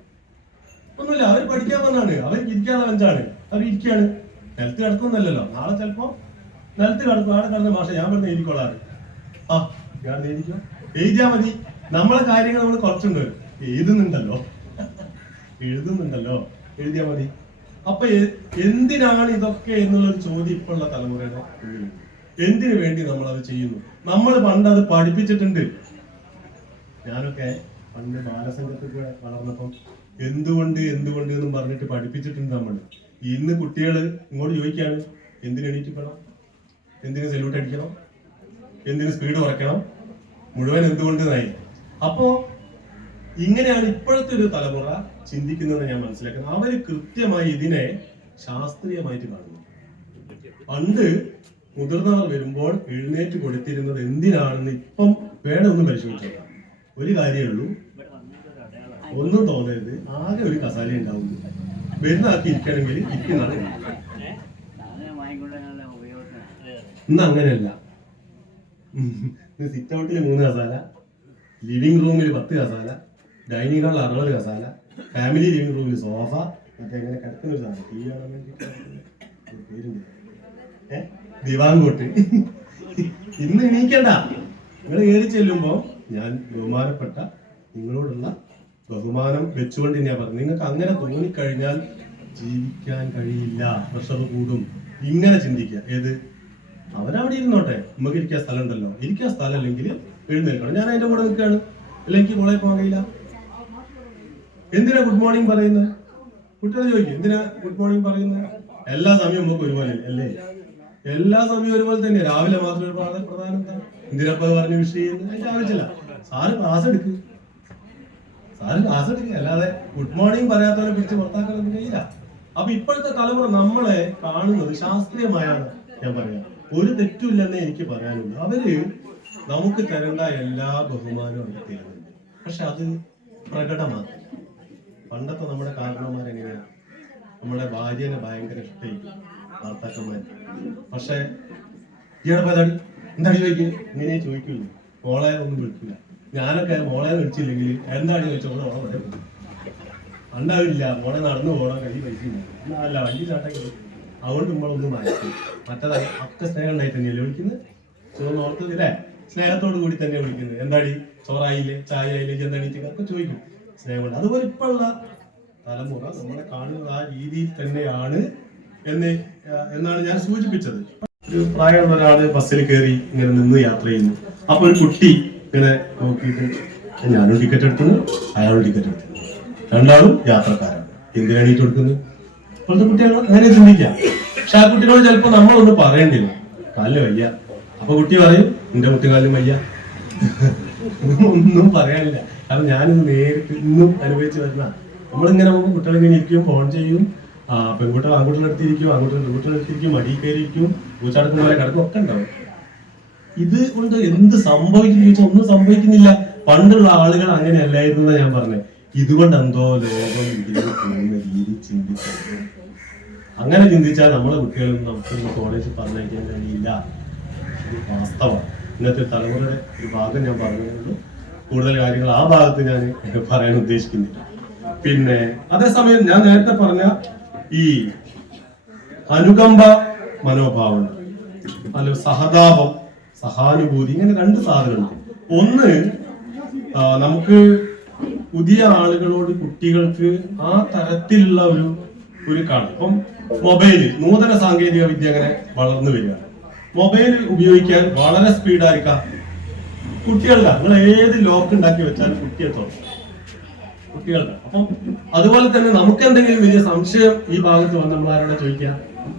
ഒന്നുമില്ല. അവർ പഠിക്കാൻ വന്നാണ്, അവർക്ക് ഇരിക്കാനുള്ള ബെഞ്ചാണ്, അവർ ഇരിക്കുകയാണ്. നിലത്ത് കിടക്കുന്നല്ലോ. നാളെ ചിലപ്പോ നിലത്ത് കിടക്കും. ആടെ കിടന്ന മാഷ ഞാൻ പറഞ്ഞ എഴുതിക്കൊള്ളാറ്. ഞാൻ എഴുതിയാ മതി. നമ്മളെ കാര്യങ്ങൾ നമ്മൾ കുറച്ചുണ്ട്. എഴുതുന്നുണ്ടല്ലോ, എഴുതിയാ മതി. അപ്പൊ എന്തിനാണ് ഇതൊക്കെ എന്നുള്ളൊരു ചോദ്യം ഇപ്പോഴുള്ള തലമുറയുടെ ഉള്ളിൽ. എന്തിനു വേണ്ടി നമ്മൾ അത് ചെയ്യുന്നു? നമ്മൾ പണ്ട് അത് പഠിപ്പിച്ചിട്ടുണ്ട്. ഞാനൊക്കെ പണ്ട് ബാലസംഘത്തിൽ കൂടെ വളർന്നപ്പം എന്തുകൊണ്ട് എന്നും പറഞ്ഞിട്ട് പഠിപ്പിച്ചിട്ടുണ്ട് നമ്മൾ. ഇന്ന് കുട്ടികൾ ഇങ്ങോട്ട് ചോദിക്കുകയാണ്, എന്തിനു എണീറ്റിക്കണം, എന്തിനു സല്യൂട്ട് അടിക്കണം, എന്തിനു സ്പീഡ് കുറയ്ക്കണം, മുഴുവൻ എന്തുകൊണ്ട് നായി. അപ്പോ ഇങ്ങനെയാണ് ഇപ്പോഴത്തെ ഒരു തലമുറ ചിന്തിക്കുന്നത് ഞാൻ മനസ്സിലാക്കുന്നത്. അവര് കൃത്യമായി ഇതിനെ ശാസ്ത്രീയമായിട്ട് കാണുന്നു. പണ്ട് മുതിർന്നവർ വരുമ്പോൾ എഴുന്നേറ്റ് കൊടുത്തിരുന്നത് എന്തിനാണെന്ന് ഇപ്പം വേണമെന്ന് പരിശോധിച്ചേക്കാം. ഒരു കാര്യമേ ഉള്ളൂ, ഒന്നും തോന്നരുത്. ആകെ ഒരു കസാല ഉണ്ടാവുന്നു. വരുന്ന ആക്കി ഇരിക്കണമെങ്കിൽ ഇരിക്കുന്നതാണ്. ഇന്ന് അങ്ങനെയല്ല. സിറ്റ് ഔട്ടിൽ 3 കസാല, ലിവിംഗ് റൂമിൽ 10 കസാല, ഡൈനിങ് ഹാളിൽ 60 കസാല, ഫാമിലി ലിവിംഗ് റൂമിൽ സോഫ, മറ്റേ എങ്ങനെ കിടക്കുന്ന ഒരു സാധനം, ടി വി കാണാൻ വേണ്ടിയിട്ട് ദിവാങ്കോട്ട്. ഇന്ന് എണീക്കണ്ട. നിങ്ങൾ കയറി ചെല്ലുമ്പോ ഞാൻ ബഹുമാനപ്പെട്ട നിങ്ങളോടുള്ള ബഹുമാനം വെച്ചുകൊണ്ട് ഞാൻ പറഞ്ഞു, നിങ്ങൾക്ക് അങ്ങനെ തോന്നിക്കഴിഞ്ഞാൽ ജീവിക്കാൻ കഴിയില്ല, പ്രഷർ കൂടും. ഇങ്ങനെ ചിന്തിക്കുക. ഏത് അവരവിടെ ഇരുന്നോട്ടെ, നമുക്ക് ഇരിക്കാൻ സ്ഥലം ഉണ്ടല്ലോ. ഇരിക്കാൻ സ്ഥലം അല്ലെങ്കിൽ എഴുന്നേൽക്കണം. ഞാൻ അതിന്റെ കൂടെ നിൽക്കുകയാണ്, അല്ലെങ്കിൽ എനിക്ക് കോളേജ് പോകാൻ കഴിയില്ല. എന്തിനാ ഗുഡ് മോർണിംഗ് പറയുന്നത്? കുട്ടികൾ ചോദിക്കും എന്തിനാ ഗുഡ് മോർണിംഗ് പറയുന്നത്? എല്ലാ സമയവും നമുക്ക് ഒരുപോലെ അല്ലേ? എല്ലാ സമയവും ഒരുപോലെ തന്നെ. രാവിലെ മാത്രം ഒരു പ്രധാനം എന്താ? എന്തിനപ്പ പറഞ്ഞ വിഷയം അതിന്റെ ആവശ്യമില്ല. സാറ് ക്ലാസ് എടുക്കുക, അല്ലാതെ ഗുഡ് മോർണിംഗ് പറയാത്തവരെ പിടിച്ച് പുറത്താക്കാനൊന്നും കഴിയില്ല. അപ്പൊ ഇപ്പോഴത്തെ തലമുറ നമ്മളെ കാണുന്നത് ശാസ്ത്രീയമായാണ്. ഞാൻ പറയാം, ഒരു തെറ്റുമില്ലെന്നേ എനിക്ക് പറയാനുള്ളൂ. അവര് നമുക്ക് തരേണ്ട എല്ലാ ബഹുമാനവും അവർ തരുന്നുണ്ട്, പക്ഷെ അത് പ്രകടമാക്കില്ല. പണ്ടത്തെ നമ്മുടെ കാരണവന്മാരെങ്ങനെയാണ്, നമ്മുടെ ഭാര്യനെ ഭയങ്കര ഇഷ്ടമായിരിക്കും ഭർത്താക്കന്മാർ. പക്ഷെ ഈടപ്പതാടി എന്താടി ചോദിക്കുക, ഇങ്ങനെ ചോദിക്കില്ല. മോളെ ഒന്നും വിളിക്കില്ല. ഞാനൊക്കെ മോളെ വിളിച്ചില്ലെങ്കിൽ എന്താണ് ചോദിച്ചോളെ ഓളെ പറയാൻ ഉണ്ടാവില്ല. മോളെ നടന്നു പോകണം, കൈ പൈസ അല്ല വണ്ടി ചാട്ടൊക്കെ. അതുകൊണ്ട് നമ്മളൊന്നും മാറ്റി. മറ്റേതായി ഒക്കെ സ്നേഹം ഉണ്ടായി തന്നെയല്ലേ വിളിക്കുന്നത്. ചോറിന് ഓർത്തതില്ലേ, സ്നേഹത്തോടു കൂടി തന്നെ വിളിക്കുന്നത്. എന്താടി ചോറായില്ലേ, ചായ ആയില്ലേ, എന്താണീറ്റൊക്കെ ഒക്കെ ചോദിക്കും, സ്നേഹമുണ്ട്. അതുപോലെ ഇപ്പോഴുള്ള തലമുറ നമ്മളെ കാണുന്നത് ആ രീതിയിൽ തന്നെയാണ് എന്നാണ് ഞാൻ സൂചിപ്പിച്ചത്. ഒരു പ്രായമുള്ള ഒരാള് ബസ്സിൽ കയറി ഇങ്ങനെ നിന്ന് യാത്ര ചെയ്യുന്നു. അപ്പൊ ഒരു കുട്ടി ഇങ്ങനെ നോക്കിയിട്ട് ഞാനും ടിക്കറ്റ് എടുത്തു, അയാളും ടിക്കറ്റ് എടുത്തു, രണ്ടാളും യാത്രക്കാരാണ്. എന്തിനാണ് ഈ കൊടുക്കുന്നത്? ഇപ്പോഴത്തെ കുട്ടികൾ അങ്ങനെ ചിന്തിക്കാം. പക്ഷെ ആ കുട്ടികളോട് ചിലപ്പോ നമ്മളൊന്നും പറയേണ്ടില്ല, കാലിന് വയ്യ. അപ്പൊ കുട്ടി പറയും എന്റെ കുട്ടിക്കാലിന് വയ്യ. ഒന്നും പറയാനില്ല. കാരണം ഞാനിത് നേരിട്ട് ഇന്നും അനുഭവിച്ച് വരുന്ന. നമ്മളിങ്ങനെ പോകുമ്പോൾ കുട്ടികളിങ്ങനെ ഇരിക്കും, ഫോൺ ചെയ്യും, പെൺകുട്ടികൾ ആൺകുട്ടികളുടെ അടുത്തിരിക്കും, ആൺകുട്ടികൾ പെൺകുട്ടികളുടെ അടുത്തിരിക്കും, മടി കയറിയിരിക്കും, പൂച്ചാടക്കുന്ന പോലെ കിടക്കും, ഒക്കെ ഉണ്ടാവും. ഇത് കൊണ്ട് എന്ത് സംഭവിക്കുന്നു ചോദിച്ചാൽ ഒന്നും സംഭവിക്കുന്നില്ല. പണ്ടുള്ള ആളുകൾ അങ്ങനെയല്ലായിരുന്നു ഞാൻ പറഞ്ഞത്. ഇതുകൊണ്ട് എന്തോ ലോകം ഇതിലേക്ക് പോകുന്ന രീതി ചിന്തിച്ചത്. അങ്ങനെ ചിന്തിച്ചാൽ നമ്മളെ കുട്ടികളും നമുക്ക് കോളേജിൽ പറഞ്ഞയക്കാൻ കഴിയില്ല. ഇത് വാസ്തവമാണ്. ഇന്നത്തെ തലമുറയുടെ ഒരു ഭാഗം ഞാൻ പറഞ്ഞതുകൊണ്ട് കൂടുതൽ കാര്യങ്ങൾ ആ ഭാഗത്ത് ഞാൻ പറയാൻ ഉദ്ദേശിക്കുന്നില്ല. പിന്നെ അതേസമയം ഞാൻ നേരത്തെ പറഞ്ഞ ഈ അനുകമ്പ മനോഭാവം, അല്ല സഹതാപം, സഹാനുഭൂതി, ഇങ്ങനെ രണ്ട് സാധനമുണ്ട്. ഒന്ന്, നമുക്ക് പുതിയ ആളുകളോട് കുട്ടികൾക്ക് ആ തരത്തിലുള്ള ഒരു കാണും. ഇപ്പം മൊബൈല്, നൂതന സാങ്കേതിക വിദ്യ അങ്ങനെ വളർന്നു വരിക. മൊബൈൽ ഉപയോഗിക്കാൻ വളരെ സ്പീഡായിരിക്കാം കുട്ടികളുടെ. നിങ്ങൾ ഏത് ലോക്ക് ഉണ്ടാക്കി വെച്ചാലും കുട്ടികളുടെ. അപ്പം അതുപോലെ തന്നെ നമുക്ക് എന്തെങ്കിലും വലിയ സംശയം ഈ ഭാഗത്ത് വന്ന് നമ്മളാരോടെ ചോദിക്കാം,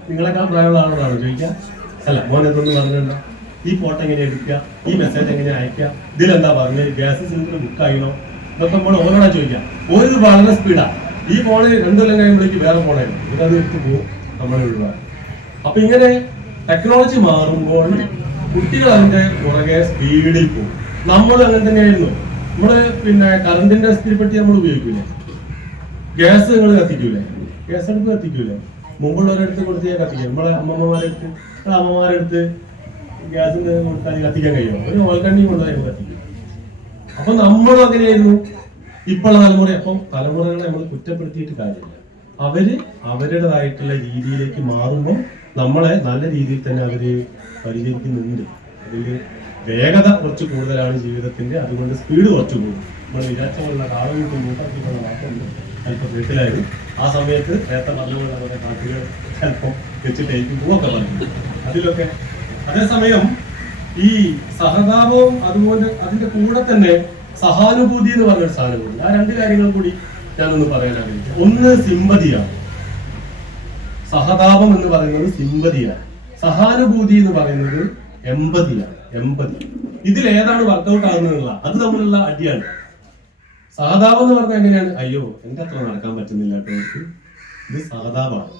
നിങ്ങളെക്കാൾ പ്രായമുള്ള ആളോടാണോ ചോദിക്കാം? അല്ല, മോൻ എന്തൊന്നും പറഞ്ഞിട്ടുണ്ടോ, ഈ ഫോട്ടോ എങ്ങനെ എടുക്കുക, ഈ മെസ്സേജ് എങ്ങനെ അയക്കുക, ഇതിലെന്താ പറഞ്ഞത്, ഗ്യാസ് സിലിണ്ടർ ബുക്ക് ആയിനോ, ഇതൊക്കെ നമ്മൾ ഓരോടാ ചോദിക്കാം. ഒരു വളരെ സ്പീഡാ. ഈ ഫോണിൽ 2 കൊല്ലം കഴിയുമ്പോഴേക്ക് വേറെ ഫോണായിരുന്നു, ഇതത് എടുത്ത് പോകും, നമ്മൾ ഒഴിവാക്കും. അപ്പൊ ഇങ്ങനെ ടെക്നോളജി മാറുമ്പോൾ കുട്ടികൾ അതിന്റെ പുറകെ സ്പീഡിൽ പോകും. നമ്മൾ അങ്ങനെ തന്നെയായിരുന്നു. നമ്മള് പിന്നെ കറണ്ടിന്റെ സ്ഥിരപ്പെട്ടി നമ്മൾ ഉപയോഗിക്കൂലേ, ഗ്യാസ് നിങ്ങൾ കത്തിക്കൂലേ, ഗ്യാസ് അടുപ്പ് കത്തിക്കൂലേ, മുമ്പുള്ളവരെടുത്ത് കൊടുത്ത് കത്തിക്കാം. നമ്മളെ അമ്മമാരെടുത്ത് ഗ്യാസിന് കൊടുത്താൽ കത്തിക്കാൻ കഴിയുമോ? ഒരു ഓൽക്കണ്ണി കൊണ്ടുപോയി കത്തിക്കും. അപ്പൊ നമ്മളും അങ്ങനെയായിരുന്നു. ഇപ്പോഴുള്ള തലമുറ, അപ്പം തലമുറകളെ നമ്മൾ കുറ്റപ്പെടുത്തിയിട്ട് കാര്യമില്ല. അവര് അവരുടേതായിട്ടുള്ള രീതിയിലേക്ക് മാറുമ്പോൾ നമ്മളെ നല്ല രീതിയിൽ തന്നെ അവര് പരിചരിക്കുന്നുണ്ട്. അതില് വേഗത കുറച്ച് കൂടുതലാണ് ജീവിതത്തിന്റെ, അതുകൊണ്ട് സ്പീഡ് കുറച്ച് കൂടും. നമ്മൾ വിചാരിച്ചുള്ള കാലഘട്ടം മൂട്ടാക്കിയിട്ടുള്ള മാറ്റമുണ്ട്. അല്പം വീട്ടിലായത് ആ സമയത്ത് നേരത്തെ പറഞ്ഞുകൊണ്ട് നമ്മുടെ കാട്ടുകൾ ചിലപ്പം വെച്ചിട്ടേക്കും പൂവൊക്കെ പറഞ്ഞു അതിലൊക്കെ. അതേസമയം ഈ സഹതാപവും അതുപോലെ അതിന്റെ കൂടെ തന്നെ സഹാനുഭൂതി എന്ന് പറഞ്ഞൊരു സാധനമുണ്ട്. ആ രണ്ട് കാര്യങ്ങൾ കൂടി ഞാനൊന്ന് പറയാൻ ആഗ്രഹിക്കും. ഒന്ന് സിമ്പതിയാണ്. സഹതാപം എന്ന് പറയുന്നത് സിമ്പതിയാണ്. സഹാനുഭൂതി എന്ന് പറയുന്നത് എമ്പതിയാണ്. ഇതിലേതാണ് വർക്കൗട്ട് ആകുന്നതെന്നുള്ള അത് തമ്മിലുള്ള അടിയാണ്. സഹതാപം എന്ന് പറഞ്ഞാൽ എങ്ങനെയാണ്? അയ്യോ എന്റെ അത്ര നടക്കാൻ പറ്റുന്നില്ല കേട്ടോ, ഇത് സഹതാപമാണ്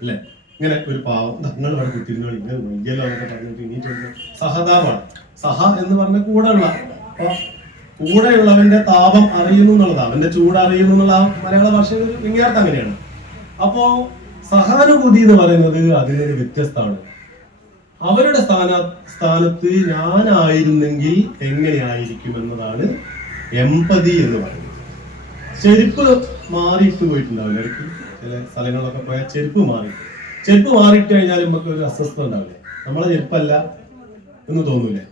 അല്ലെ. ഇങ്ങനെ ഒരു പാവം നിങ്ങൾ ഇവിടെ കുത്തിരുന്നോ, ഇങ്ങനെ വയ്യല്ലോ എന്നൊക്കെ പറഞ്ഞിട്ട് ഇനി സഹതാപമാണ്. സഹ എന്ന് പറഞ്ഞ കൂടെയുള്ള, അപ്പൊ കൂടെയുള്ളവന്റെ താപം അറിയുന്നു എന്നുള്ളത്, അവന്റെ ചൂട് അറിയുന്നു എന്നുള്ള മലയാള ഭാഷയിൽ ഇങ്ങേർത്ത് അങ്ങനെയാണ്. അപ്പോ സഹാനുഭൂതി എന്ന് പറയുന്നത് അതിനൊരു വ്യത്യസ്തമാണ്. അവരുടെ സ്ഥാനത്ത് ഞാനായിരുന്നെങ്കിൽ എങ്ങനെയായിരിക്കും എന്നതാണ് എമ്പതി എന്ന് പറയുന്നത്. ചെരുപ്പ് മാറിയിട്ട് പോയിട്ടുണ്ടാവില്ല, ഇടയ്ക്ക് ചില സ്ഥലങ്ങളിലൊക്കെ പോയാൽ ചെരുപ്പ് മാറിയിട്ട് കഴിഞ്ഞാൽ നമുക്ക് ഒരു അസ്വസ്ഥത ഉണ്ടാവില്ലേ, നമ്മളെ ചെരുപ്പല്ല എന്ന് തോന്നൂലേ?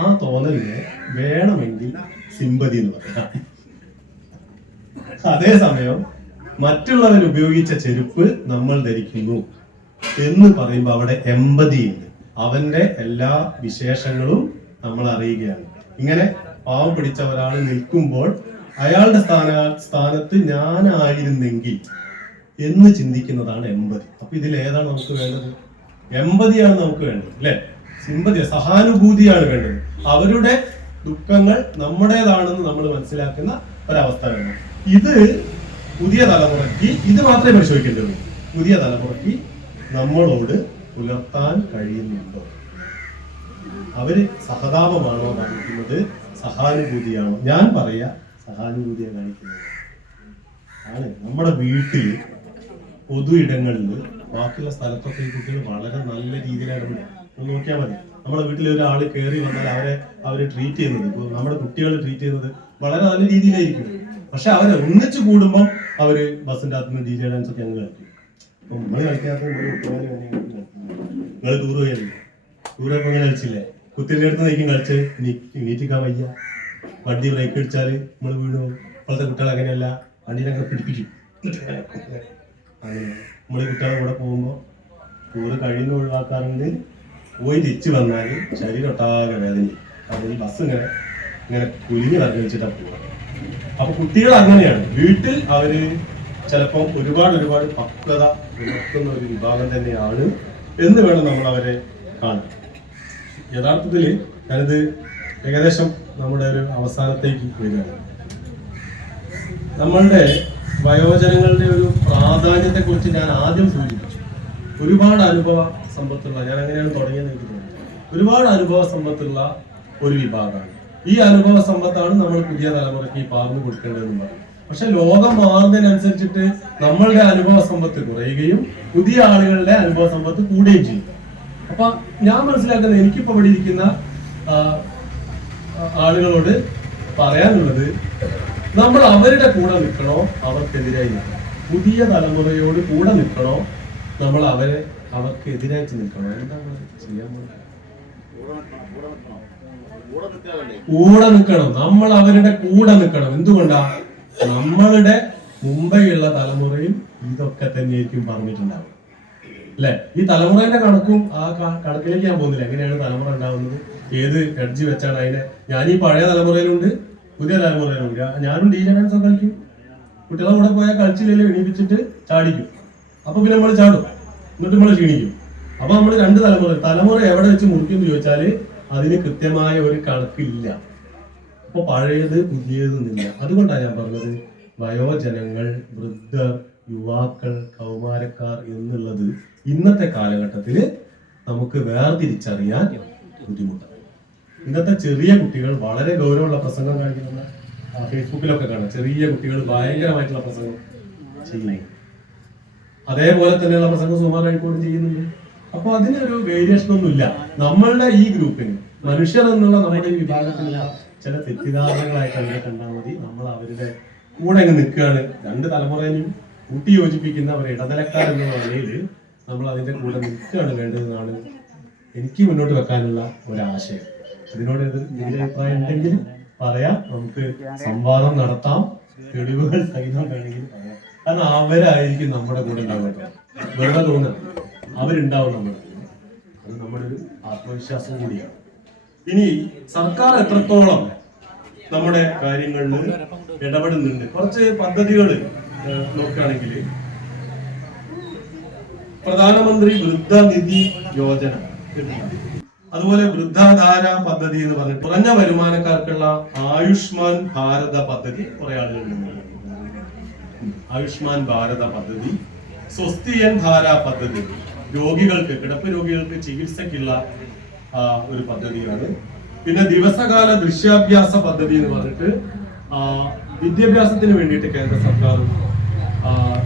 ആ തോന്നലിനെ വേണമെങ്കിൽ സിമ്പതി എന്ന് പറയാം. അതേസമയം മറ്റുള്ളവർ ഉപയോഗിച്ച ചെരുപ്പ് നമ്മൾ ധരിക്കുന്നു, എന്ന് പറയുമ്പോൾ അവിടെ എമ്പതി ഉണ്ട്. അവന്റെ എല്ലാ വിശേഷങ്ങളും നമ്മൾ അറിയുകയാണ്. ഇങ്ങനെ പാവം പിടിച്ച ഒരാൾ നിൽക്കുമ്പോൾ അയാളുടെ സ്ഥാനത്ത് ഞാനായിരുന്നെങ്കിൽ എന്ന് ചിന്തിക്കുന്നതാണ് എമ്പതി. അപ്പൊ ഇതിൽ ഏതാണ് നമുക്ക് വേണ്ടത്? എമ്പതിയാണ് നമുക്ക് വേണ്ടത്, അല്ലെ? സിമ്പതി, സഹാനുഭൂതിയാണ് വേണ്ടത്. അവരുടെ ദുഃഖങ്ങൾ നമ്മുടേതാണെന്ന് നമ്മൾ മനസ്സിലാക്കുന്ന ഒരവസ്ഥ വേണം. ഇത് പുതിയ തലമുറയ്ക്ക് ഇത് മാത്രമേ പരിശോധിക്കേണ്ടതുള്ളൂ. പുതിയ തലമുറയ്ക്ക് നമ്മളോട് പുലർത്താൻ കഴിയുന്നുണ്ടോ? അവര് സഹതാപമാണോ കാണിക്കുന്നത്, സഹാനുഭൂതിയാണോ? ഞാൻ പറയാ സഹാനുഭൂതിയാണ് കാണിക്കുന്നത്. ആണ് നമ്മുടെ വീട്ടിൽ പൊതു ഇടങ്ങളിൽ ബാക്കിയുള്ള സ്ഥലത്തൊക്കെ ഈ കുട്ടികൾ വളരെ നല്ല രീതിയിലാണ് നോക്കിയാൽ മതി. നമ്മുടെ വീട്ടിൽ ഒരാൾ കയറി വന്നാൽ അവരെ ട്രീറ്റ് ചെയ്യുന്നത്, ഇപ്പോൾ നമ്മുടെ കുട്ടികളെ ട്രീറ്റ് ചെയ്യുന്നത് വളരെ നല്ല രീതിയിലായിരിക്കും. പക്ഷെ അവരെ ഒന്നിച്ചു കൂടുമ്പോൾ അവര് ബസ്സിന്റെ അകത്തുനിന്ന് DJ ഡാൻസ് ഒക്കെ ഞങ്ങൾ കളിക്കും. അപ്പൊ നമ്മൾ കളിക്കാത്ത നിങ്ങൾ ടൂർ പോയല്ലേ? ടൂറൊക്കെ ഇങ്ങനെ കളിച്ചില്ലേ? കുത്തിൻ്റെ അടുത്ത് നയിക്കും കളിച്ച് എണീറ്റിക്കാൻ വയ്യ. വണ്ടി ബ്രേക്ക് അടിച്ചാല് നമ്മൾ വീണു. ഇപ്പോഴത്തെ കുട്ടികൾ അങ്ങനെയല്ല, വണ്ടിയിലൊക്കെ പിടിപ്പിക്കും. അങ്ങനെ നമ്മൾ കുട്ടികളെ കൂടെ പോകുമ്പോൾ ടൂറ് കഴിയുന്ന ഒഴിവാക്കാറുണ്ട്. പോയി തിരിച്ചു വന്നാൽ ശരീരം ഒട്ടാകെ വേദനയും. കാരണം ഈ ബസ് ഇങ്ങനെ കുലിഞ്ഞ് വെച്ചിട്ടാണ് പോവുക. അപ്പൊ കുട്ടികൾ അങ്ങനെയാണ്. വീട്ടിൽ അവര് ചിലപ്പോൾ ഒരുപാട് പക്വത പുലർത്തുന്ന ഒരു വിഭാഗം തന്നെയാണ് എന്ന് വേണം നമ്മൾ അവരെ കാണാൻ. യഥാർത്ഥത്തിൽ ഞാനിത് ഏകദേശം നമ്മുടെ ഒരു അവസാനത്തേക്ക് വരികയാണ്. നമ്മളുടെ വയോജനങ്ങളുടെ ഒരു പ്രാധാന്യത്തെ കുറിച്ച് ഞാൻ ആദ്യം സൂചിപ്പിച്ചു. ഒരുപാട് അനുഭവ സമ്പത്തുള്ള, ഞാൻ അങ്ങനെയാണ് തുടങ്ങിയത് എനിക്ക് തോന്നുന്നു, ഒരുപാട് അനുഭവ സമ്പത്തുള്ള ഒരു വിഭാഗമാണ്. ഈ അനുഭവ സമ്പത്താണ് നമ്മൾ പുതിയ തലമുറയ്ക്ക് പകർന്നു കൊടുക്കേണ്ടതെന്ന് പറയും. പക്ഷെ ലോകം മാറുന്നതിനനുസരിച്ചിട്ട് നമ്മളുടെ അനുഭവ സമ്പത്ത് കുറയുകയും പുതിയ ആളുകളുടെ അനുഭവ സമ്പത്ത് കൂടുകയും ചെയ്യും. അപ്പൊ ഞാൻ മനസ്സിലാക്കുന്നത്, എനിക്കിപ്പോ ഇവിടെ ഇരിക്കുന്ന ആളുകളോട് പറയാനുള്ളത്, നമ്മൾ അവരുടെ കൂടെ നിൽക്കണോ അവർക്കെതിരായി നിൽക്കണോ? പുതിയ തലമുറയോട് കൂടെ നിൽക്കണോ നമ്മൾ അവർക്ക് എതിരായിട്ട് നിൽക്കണോ? എന്താണ് ചെയ്യാൻ പോകുന്നത്? കൂടെ നിൽക്കണം. നമ്മൾ അവരുടെ കൂടെ നിൽക്കണം. എന്തുകൊണ്ടാ? നമ്മളുടെ മുമ്പെയുള്ള തലമുറയും ഇതൊക്കെ തന്നെയായിരിക്കും പറഞ്ഞിട്ടുണ്ടാവും, അല്ലെ? ഈ തലമുറയുടെ കണക്കും ആ കണക്കിലേക്ക് ഞാൻ പോകുന്നില്ല. എങ്ങനെയാണ് തലമുറ ഉണ്ടാവുന്നത്, ഏത് എഡ്ജ് വെച്ചാണ് അതിനെ? ഞാൻ ഈ പഴയ തലമുറയിലുണ്ട്, പുതിയ തലമുറയിലുണ്ട്. ഞാനും DJ ഡാൻസ് ഒക്കെ കളിക്കും. കുട്ടികളെ കൂടെ പോയാൽ കളിച്ചില്ലെങ്കിൽ എണീപ്പിച്ചിട്ട് ചാടിക്കും. അപ്പൊ പിന്നെ നമ്മൾ ചാടും, എന്നിട്ട് നമ്മൾ ക്ഷീണിക്കും. അപ്പൊ നമ്മൾ രണ്ട് തലമുറ എവിടെ വെച്ച് മുറിക്കും ചോദിച്ചാല് അതിന് കൃത്യമായ ഒരു കണക്കില്ല. അപ്പൊ പഴയത് പുതിയതെന്നില്ല. അതുകൊണ്ടാണ് ഞാൻ പറഞ്ഞത്, വയോജനങ്ങൾ, വൃദ്ധർ, യുവാക്കൾ, കൗമാരക്കാർ എന്നുള്ളത് ഇന്നത്തെ കാലഘട്ടത്തിൽ നമുക്ക് വേർതിരിച്ചറിയാൻ ബുദ്ധിമുട്ടാണ്. ഇന്നത്തെ ചെറിയ കുട്ടികൾ വളരെ ഗൗരവമുള്ള പ്രസംഗം കാണിക്കുന്ന ഫേസ്ബുക്കിലൊക്കെ കാണാം. ചെറിയ കുട്ടികൾ ഭയങ്കരമായിട്ടുള്ള പ്രസംഗം ചെയ്യുന്നു. അതേപോലെ തന്നെയുള്ള പ്രസംഗം സുമാർ അഴിക്കോടും ചെയ്യുന്നുണ്ട്. അപ്പൊ അതിനൊരു വേരിയേഷൻ ഒന്നുമില്ല. നമ്മളുടെ ഈ ഗ്രൂപ്പിന്, മനുഷ്യർ എന്നുള്ള നമ്മുടെ ഈ വിഭാഗത്തിലുള്ള ചില തെറ്റിദ്ധാരണകളായിട്ട് അതിനെ കണ്ടാൽ മതി. നമ്മൾ അവരുടെ കൂടെ അങ്ങ് നിൽക്കുകയാണ്. രണ്ട് തലമുറയിലും കൂട്ടി യോജിപ്പിക്കുന്ന ഒരു ഇടനിലക്കാർ എന്ന നിലയിൽ നമ്മൾ അതിന്റെ കൂടെ നിൽക്കുകയാണ് വേണ്ടതെന്നാണ് എനിക്ക് മുന്നോട്ട് വെക്കാനുള്ള ഒരാശയം. ഇതിനോട് അഭിപ്രായം ഉണ്ടെങ്കിൽ പറയാം, നമുക്ക് സംവാദം നടത്താം, തെളിവുകൾ സഹിതം വേണമെങ്കിൽ പറയാം. കാരണം അവരായിരിക്കും നമ്മുടെ കൂടെ ഉണ്ടാവുക. വെറുതെ തോന്നുന്നത് അവരുണ്ടാവും നമ്മുടെ. അത് നമ്മുടെ ഒരു ആത്മവിശ്വാസം കൂടിയാണ്. ഇനി സർക്കാർ എത്രത്തോളം നമ്മുടെ കാര്യങ്ങളിൽ ഇടപെടുന്നുണ്ട്? കുറച്ച് പദ്ധതികൾ നോക്കുകയാണെങ്കിൽ, പ്രധാനമന്ത്രി വൃദ്ധ നിധി യോജന, അതുപോലെ വൃദ്ധധാര പദ്ധതി എന്ന് പറഞ്ഞിട്ട് കുറഞ്ഞ വരുമാനക്കാർക്കുള്ള ആയുഷ്മാൻ ഭാരത പദ്ധതി കുറെ ആളുകളുണ്ട്. ആയുഷ്മാൻ ഭാരത പദ്ധതി, സ്വസ്തിയൻ ധാര പദ്ധതി, രോഗികൾക്ക്, കിടപ്പ് രോഗികൾക്ക് ചികിത്സയ്ക്കുള്ള ഒരു പദ്ധതിയാണ്. പിന്നെ ദിവസകാല ദൃശ്യാഭ്യാസ പദ്ധതി എന്ന് പറഞ്ഞിട്ട് വിദ്യാഭ്യാസത്തിന് വേണ്ടിയിട്ട് കേന്ദ്ര സർക്കാർ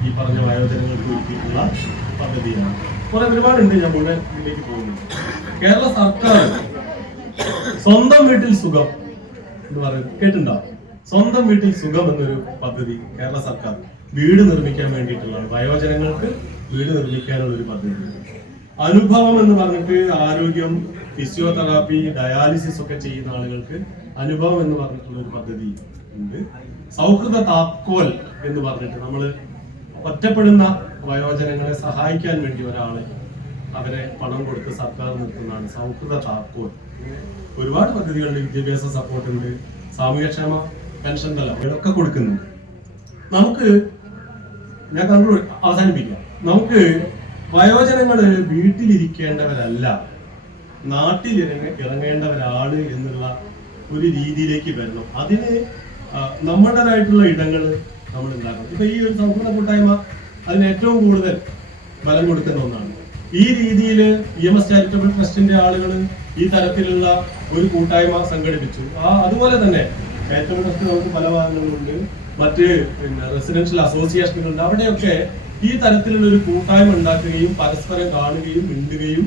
ഈ പറഞ്ഞ വയോജനങ്ങൾക്ക് ഒരുക്കിയിട്ടുള്ള പദ്ധതിയാണ്. കുറെ ഒരുപാടുണ്ട്, ഞാൻ മുന്നിലേക്ക് പോകുന്നുണ്ട്. കേരള സർക്കാർ സ്വന്തം വീട്ടിൽ സുഖം എന്ന് പറയുന്നത് കേട്ടിട്ടുണ്ടോ? സ്വന്തം വീട്ടിൽ സുഖം എന്നൊരു പദ്ധതി കേരള സർക്കാർ വീട് നിർമ്മിക്കാൻ വേണ്ടിയിട്ടുള്ളതാണ്. വയോജനങ്ങൾക്ക് വീട് നിർമ്മിക്കാനുള്ള ഒരു പദ്ധതി. അനുഭവം എന്ന് പറഞ്ഞിട്ട് ആരോഗ്യം, ഫിസിയോതെറാപ്പി, ഡയാലിസിസ് ഒക്കെ ചെയ്യുന്ന ആളുകൾക്ക് അനുഭവം എന്ന് പറഞ്ഞിട്ടുള്ള ഒരു പദ്ധതി ഉണ്ട്. സൗഹൃദ താക്കോൽ എന്ന് പറഞ്ഞിട്ട് നമ്മൾ ഒറ്റപ്പെടുന്ന വയോജനങ്ങളെ സഹായിക്കാൻ വേണ്ടി ഒരാളെ അവരെ പണം കൊടുത്ത് സർക്കാർ നിർത്തുന്നതാണ് സൗഹൃദ താക്കോൽ. ഒരുപാട് പദ്ധതികളുണ്ട്, വിദ്യാഭ്യാസ സപ്പോർട്ട് ഉണ്ട്, സാമൂഹ്യക്ഷേമ പെൻഷൻ തലം ഇതൊക്കെ കൊടുക്കുന്നുണ്ട്. നമുക്ക് ഞാൻ അവസാനിപ്പിക്കാം. നമുക്ക് വയോജനങ്ങള് വീട്ടിലിരിക്കേണ്ടവരല്ല, നാട്ടിൽ ഇറങ്ങേണ്ടവരാണ് എന്നുള്ള ഒരു രീതിയിലേക്ക് വരണം. അതിന് നമ്മുടേതായിട്ടുള്ള ഇടങ്ങൾ നമ്മൾ ഉണ്ടാക്കണം. ഇപ്പൊ ഈ ഒരു സൗഹൃദ കൂട്ടായ്മ അതിന് ഏറ്റവും കൂടുതൽ ബലം കൊടുക്കുന്ന ഒന്നാണ്. ഈ രീതിയിൽ EMS ചാരിറ്റബിൾ ട്രസ്റ്റിന്റെ ആളുകൾ ഈ തരത്തിലുള്ള ഒരു കൂട്ടായ്മ സംഘടിപ്പിച്ചു. അതുപോലെ തന്നെ ചാരിറ്റബിൾ ട്രസ്റ്റ് നമുക്ക് പല ഭാഗങ്ങളുണ്ട്, മറ്റ് റെസിഡൻഷ്യൽ അസോസിയേഷനുകളുണ്ട്. അവിടെയൊക്കെ ഈ തരത്തിലുള്ള ഒരു കൂട്ടായ്മ ഉണ്ടാക്കുകയും പരസ്പരം കാണുകയും മിണ്ടുകയും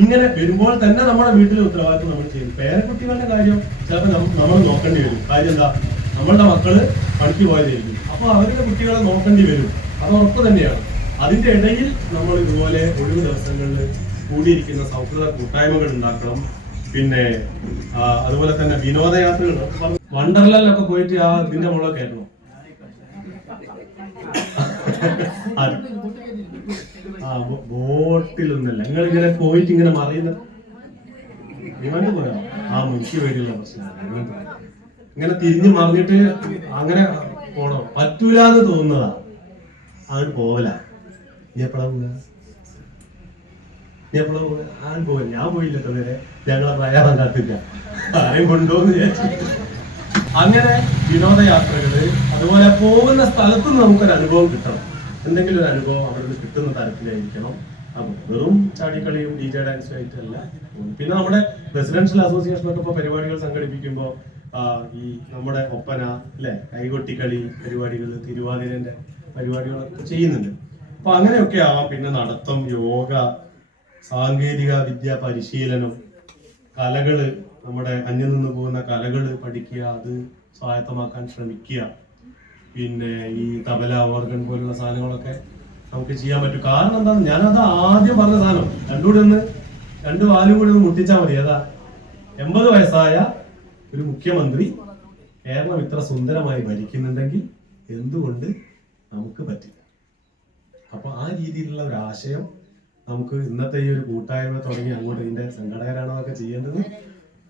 ഇങ്ങനെ വരുമ്പോൾ തന്നെ നമ്മുടെ വീട്ടിലെ ഉത്തരവാദിത്വം നമ്മൾ ചെയ്യും. പേരക്കുട്ടികളുടെ കാര്യം ചിലപ്പോൾ നമ്മൾ നോക്കേണ്ടി വരും. കാര്യം എന്താ, നമ്മളുടെ മക്കള് പണിക്ക് പോയതായിരിക്കും, അപ്പൊ അവരുടെ കുട്ടികളെ നോക്കേണ്ടി വരും. അത് ഉറപ്പ് തന്നെയാണ്. അതിന്റെ ഇടയിൽ നമ്മൾ ഇതുപോലെ ഒഴിവ് ദിവസങ്ങളിൽ കൂടിയിരിക്കുന്ന സൗഹൃദ കൂട്ടായ്മകൾ ഉണ്ടാക്കണം. പിന്നെ അതുപോലെ തന്നെ വിനോദയാത്രകൾ, വണ്ടർലൊക്കെ പോയിട്ട് ഇതിന്റെ മുകളിൽ കയറണം. ബോട്ടിലൊന്നല്ല, നിങ്ങൾ ഇങ്ങനെ പോയിട്ട് ഇങ്ങനെ മറിയുന്ന വിമാനത്തിൽ പോയോ? മുനിക്ക് വേണ്ടിയുള്ള പ്രശ്നം. ഇങ്ങനെ തിരിഞ്ഞു മറിഞ്ഞിട്ട് അങ്ങനെ പോണോ? പറ്റൂലെന്ന് തോന്നുന്നതാ, അത് പോവല. നീ എപ്പോഴാ പോവില്ല. ഞാൻ പോയില്ല വരെ, ഞങ്ങളെ പ്രയാസം കാത്തില്ല, ആരെയും കൊണ്ടുപോകുന്ന വിചാരിച്ചു. അങ്ങനെ വിനോദയാത്രകള്, അതുപോലെ പോകുന്ന സ്ഥലത്തുനിന്ന് നമുക്കൊരു അനുഭവം കിട്ടണം. എന്തെങ്കിലും ഒരു അനുഭവം അവിടെ നിന്ന് കിട്ടുന്ന തരത്തിലായിരിക്കണം. അപ്പൊ വെറും ചാടിക്കളിയും DJ ഡാൻസും ആയിട്ടല്ല. പിന്നെ നമ്മുടെ റെസിഡൻഷ്യൽ അസോസിയേഷനൊക്കെ ഇപ്പൊ പരിപാടികൾ സംഘടിപ്പിക്കുമ്പോ ഈ നമ്മുടെ ഒപ്പന അല്ലെ, കൈകൊട്ടിക്കളി പരിപാടികൾ, തിരുവാതിരന്റെ പരിപാടികളൊക്കെ ചെയ്യുന്നുണ്ട്. അപ്പൊ അങ്ങനെയൊക്കെ ആവാം. പിന്നെ നടത്തം, യോഗ, സാങ്കേതിക വിദ്യ പരിശീലനം, കലകള്, നമ്മുടെ അന്യം നിന്ന് പോകുന്ന കലകള് പഠിക്കുക, അത് സ്വായത്തമാക്കാൻ ശ്രമിക്കുക. പിന്നെ ഈ തബല, ഓർഗൻ പോലുള്ള സാധനങ്ങളൊക്കെ നമുക്ക് ചെയ്യാൻ പറ്റും. കാരണം എന്താണ്, ഞാനത് ആദ്യം പറഞ്ഞ സാധനം രണ്ട് വാലും കൂടി ഒന്ന് മുട്ടിച്ചാൽ മതി. ഏതാ, 80 വയസ്സായ ഒരു മുഖ്യമന്ത്രി കേരളം ഇത്ര സുന്ദരമായി ഭരിക്കുന്നുണ്ടെങ്കിൽ എന്തുകൊണ്ട് നമുക്ക് പറ്റില്ല? അപ്പൊ ആ രീതിയിലുള്ള ഒരു ആശയം നമുക്ക് ഇന്നത്തെ ഈ ഒരു കൂട്ടായ്മ തുടങ്ങി അങ്ങോട്ട് ഇതിന്റെ സംഘടകരാണോ ഒക്കെ ചെയ്യേണ്ടത്,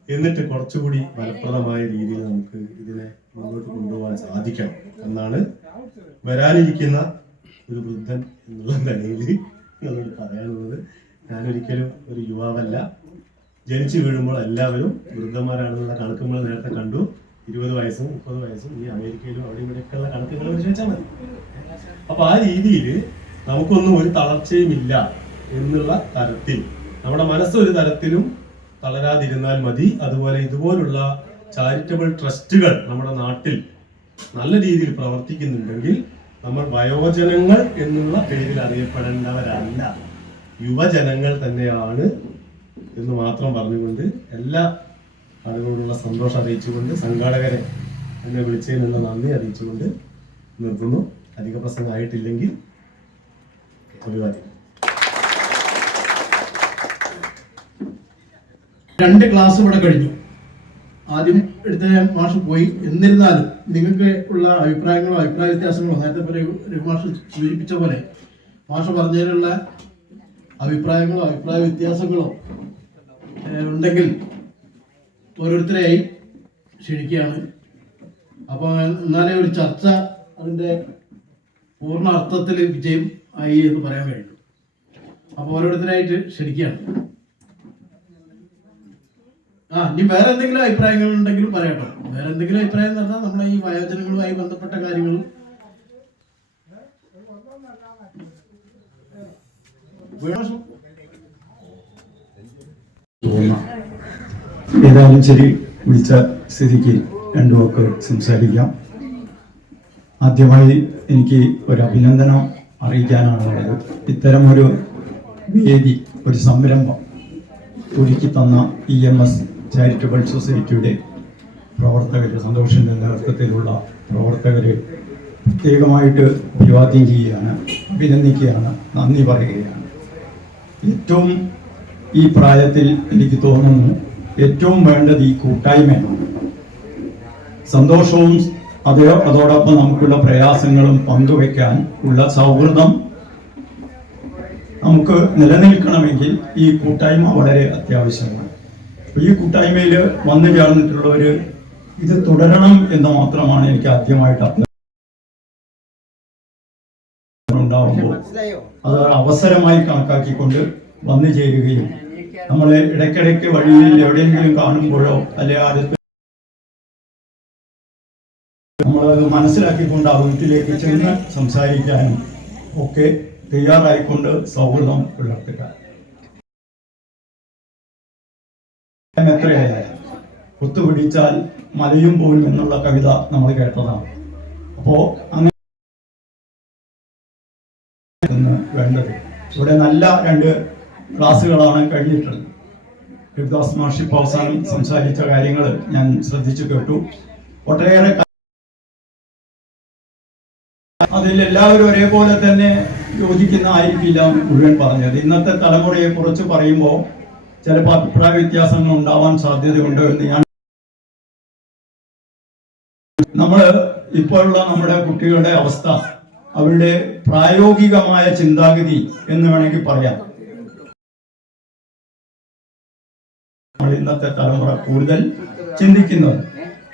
എന്നിട്ട് കുറച്ചുകൂടി ഫലപ്രദമായ രീതിയിൽ നമുക്ക് ഇതിനെ മുന്നോട്ട് കൊണ്ടുപോകാൻ സാധിക്കണം എന്നാണ് വരാനിരിക്കുന്ന ഒരു വൃദ്ധൻ എന്നുള്ള നിലയിൽ നിങ്ങളോട് പറയാനുള്ളത്. ഞാനൊരിക്കലും ഒരു യുവാവല്ല. ജനിച്ചു വീഴുമ്പോൾ എല്ലാവരും വൃദ്ധന്മാരാണെന്നുള്ള കണക്ക് നമ്മൾ നേരത്തെ കണ്ടു. 20 വയസ്സും 30 വയസ്സും ഈ അമേരിക്കയിലും അവിടെ ഇവിടെയൊക്കെയുള്ള കണക്കുകൾ ചോദിച്ചാൽ മതി. അപ്പൊ ആ രീതിയിൽ നമുക്കൊന്നും ഒരു തളർച്ചയും ഇല്ല എന്നുള്ള തരത്തിൽ നമ്മുടെ മനസ്സ് ഒരു തരത്തിലും തളരാതിരുന്നാൽ മതി. അതുപോലെ ഇതുപോലുള്ള ചാരിറ്റബിൾ ട്രസ്റ്റുകൾ നമ്മുടെ നാട്ടിൽ നല്ല രീതിയിൽ പ്രവർത്തിക്കുന്നുണ്ടെങ്കിൽ നമ്മൾ വയോജനങ്ങൾ എന്നുള്ള പേരിൽ അറിയപ്പെടേണ്ടവരല്ല, യുവജനങ്ങൾ തന്നെയാണ് എന്ന് മാത്രം പറഞ്ഞുകൊണ്ട് എല്ലാ ആളുകളോടുള്ള സന്തോഷം അറിയിച്ചുകൊണ്ട്, സംഘാടകരെ എന്നെ വിളിച്ചതിനുള്ള നന്ദി അറിയിച്ചുകൊണ്ട് നിർത്തുന്നു. അധിക പ്രസംഗമായിട്ടില്ലെങ്കിൽ അഭിവാദ്യം. 2 ക്ലാസ് ഇവിടെ കഴിഞ്ഞു. ആദ്യം എടുത്ത മാഷ് പോയി. എന്നിരുന്നാലും നിങ്ങൾക്ക് ഉള്ള അഭിപ്രായങ്ങളോ അഭിപ്രായ വ്യത്യാസങ്ങളോ നേരത്തെ മാഷ് സൂചിപ്പിച്ച പോലെ മാഷ് പറഞ്ഞതിലുള്ള അഭിപ്രായങ്ങളോ അഭിപ്രായ വ്യത്യാസങ്ങളോ ഉണ്ടെങ്കിൽ ഓരോരുത്തരെയായി ക്ഷണിക്കുകയാണ്. അപ്പോൾ എന്നാലേ ഒരു ചർച്ച അതിൻ്റെ പൂർണ്ണ അർത്ഥത്തിൽ വിജയം ആയി എന്ന് പറയാൻ കഴിയും. അപ്പോൾ ഓരോരുത്തരായിട്ട് ക്ഷണിക്കുകയാണ്. ഇനി വേറെ എന്തെങ്കിലും അഭിപ്രായങ്ങൾ ഉണ്ടെങ്കിലും പറയട്ടോ. വേറെ എന്തെങ്കിലും അഭിപ്രായം എന്ന് പറഞ്ഞാൽ നമ്മളെ ഈ വയോജനങ്ങളുമായി ബന്ധപ്പെട്ട കാര്യങ്ങളും ഏതായാലും ശരി, വിളിച്ച സ്ഥിതിക്ക് 2 വാക്ക് സംസാരിക്കാം. ആദ്യമായി എനിക്ക് ഒരു അഭിനന്ദനം അറിയിക്കാനാണുള്ളത്. ഇത്തരമൊരു വേദി, ഒരു സംരംഭം ഒരുക്കി തന്ന EMS ചാരിറ്റബിൾ സൊസൈറ്റിയുടെ പ്രവർത്തകർ, സന്തോഷിൻ്റെ നേതൃത്വത്തിലുള്ള പ്രവർത്തകർ പ്രത്യേകമായിട്ട് അഭിവാദ്യം ചെയ്യുകയാണ്, അഭിനന്ദിക്കുകയാണ്, നന്ദി പറയുകയാണ്. ഏറ്റവും ഈ പ്രായത്തിൽ എനിക്ക് തോന്നുന്നു ഏറ്റവും വേണ്ടത് ഈ കൂട്ടായ്മയാണ്. സന്തോഷവും അതോടൊപ്പം നമുക്കുള്ള പ്രയാസങ്ങളും പങ്കുവെക്കാൻ ഉള്ള സൗഹൃദം നമുക്ക് നിലനിൽക്കണമെങ്കിൽ ഈ കൂട്ടായ്മ വളരെ അത്യാവശ്യമാണ്. ഈ കൂട്ടായ്മയിൽ വന്നു ചേർന്നിട്ടുള്ളവർ ഇത് തുടരണം എന്ന് മാത്രമാണ് എനിക്ക് ആദ്യമായിട്ട് ഉണ്ടാവുമ്പോൾ അത് അവസരമായി കണക്കാക്കിക്കൊണ്ട് വന്നു ചേരുകയും നമ്മൾ ഇടയ്ക്കിടയ്ക്ക് വഴിയിൽ എവിടെയെങ്കിലും കാണുമ്പോഴോ അല്ലെ ആദ്യത്തെ നമ്മളത് മനസ്സിലാക്കിക്കൊണ്ട് ആ വീട്ടിലേക്ക് ചെന്ന് സംസാരിക്കാനും ഒക്കെ തയ്യാറായിക്കൊണ്ട് സൗഹൃദം പുലർത്തുക. എത്രയായാലും ഒത്തുപിടിച്ചാൽ മലയും പോലും എന്നുള്ള കവിത നമ്മൾ കേട്ടതാണ്. അപ്പോ അങ്ങനെ വേണ്ടത് ഇവിടെ നല്ല 2 ക്ലാസ്സുകളാണ് കഴിഞ്ഞിട്ടുള്ളത്. ദേവദാസ് മാഷിപ്പ് അവസാനം സംസാരിച്ച കാര്യങ്ങൾ ഞാൻ ശ്രദ്ധിച്ചു കേട്ടു. ഒട്ടേറെ അതിൽ എല്ലാവരും ഒരേപോലെ തന്നെ യോജിക്കുന്ന ആയിരിക്കില്ല മുഴുവൻ പറഞ്ഞത്. ഇന്നത്തെ തലമുറയെ കുറിച്ച് പറയുമ്പോൾ ചിലപ്പോൾ അഭിപ്രായ വ്യത്യാസങ്ങൾ ഉണ്ടാവാൻ സാധ്യതയുണ്ട് എന്ന് ഞാൻ നമ്മൾ ഇപ്പോഴുള്ള നമ്മുടെ കുട്ടികളുടെ അവസ്ഥ, അവരുടെ പ്രായോഗികമായ ചിന്താഗതി എന്ന് വേണമെങ്കിൽ പറയാം. നമ്മൾ ഇന്നത്തെ തലമുറ കൂടുതൽ ചിന്തിക്കുന്നത്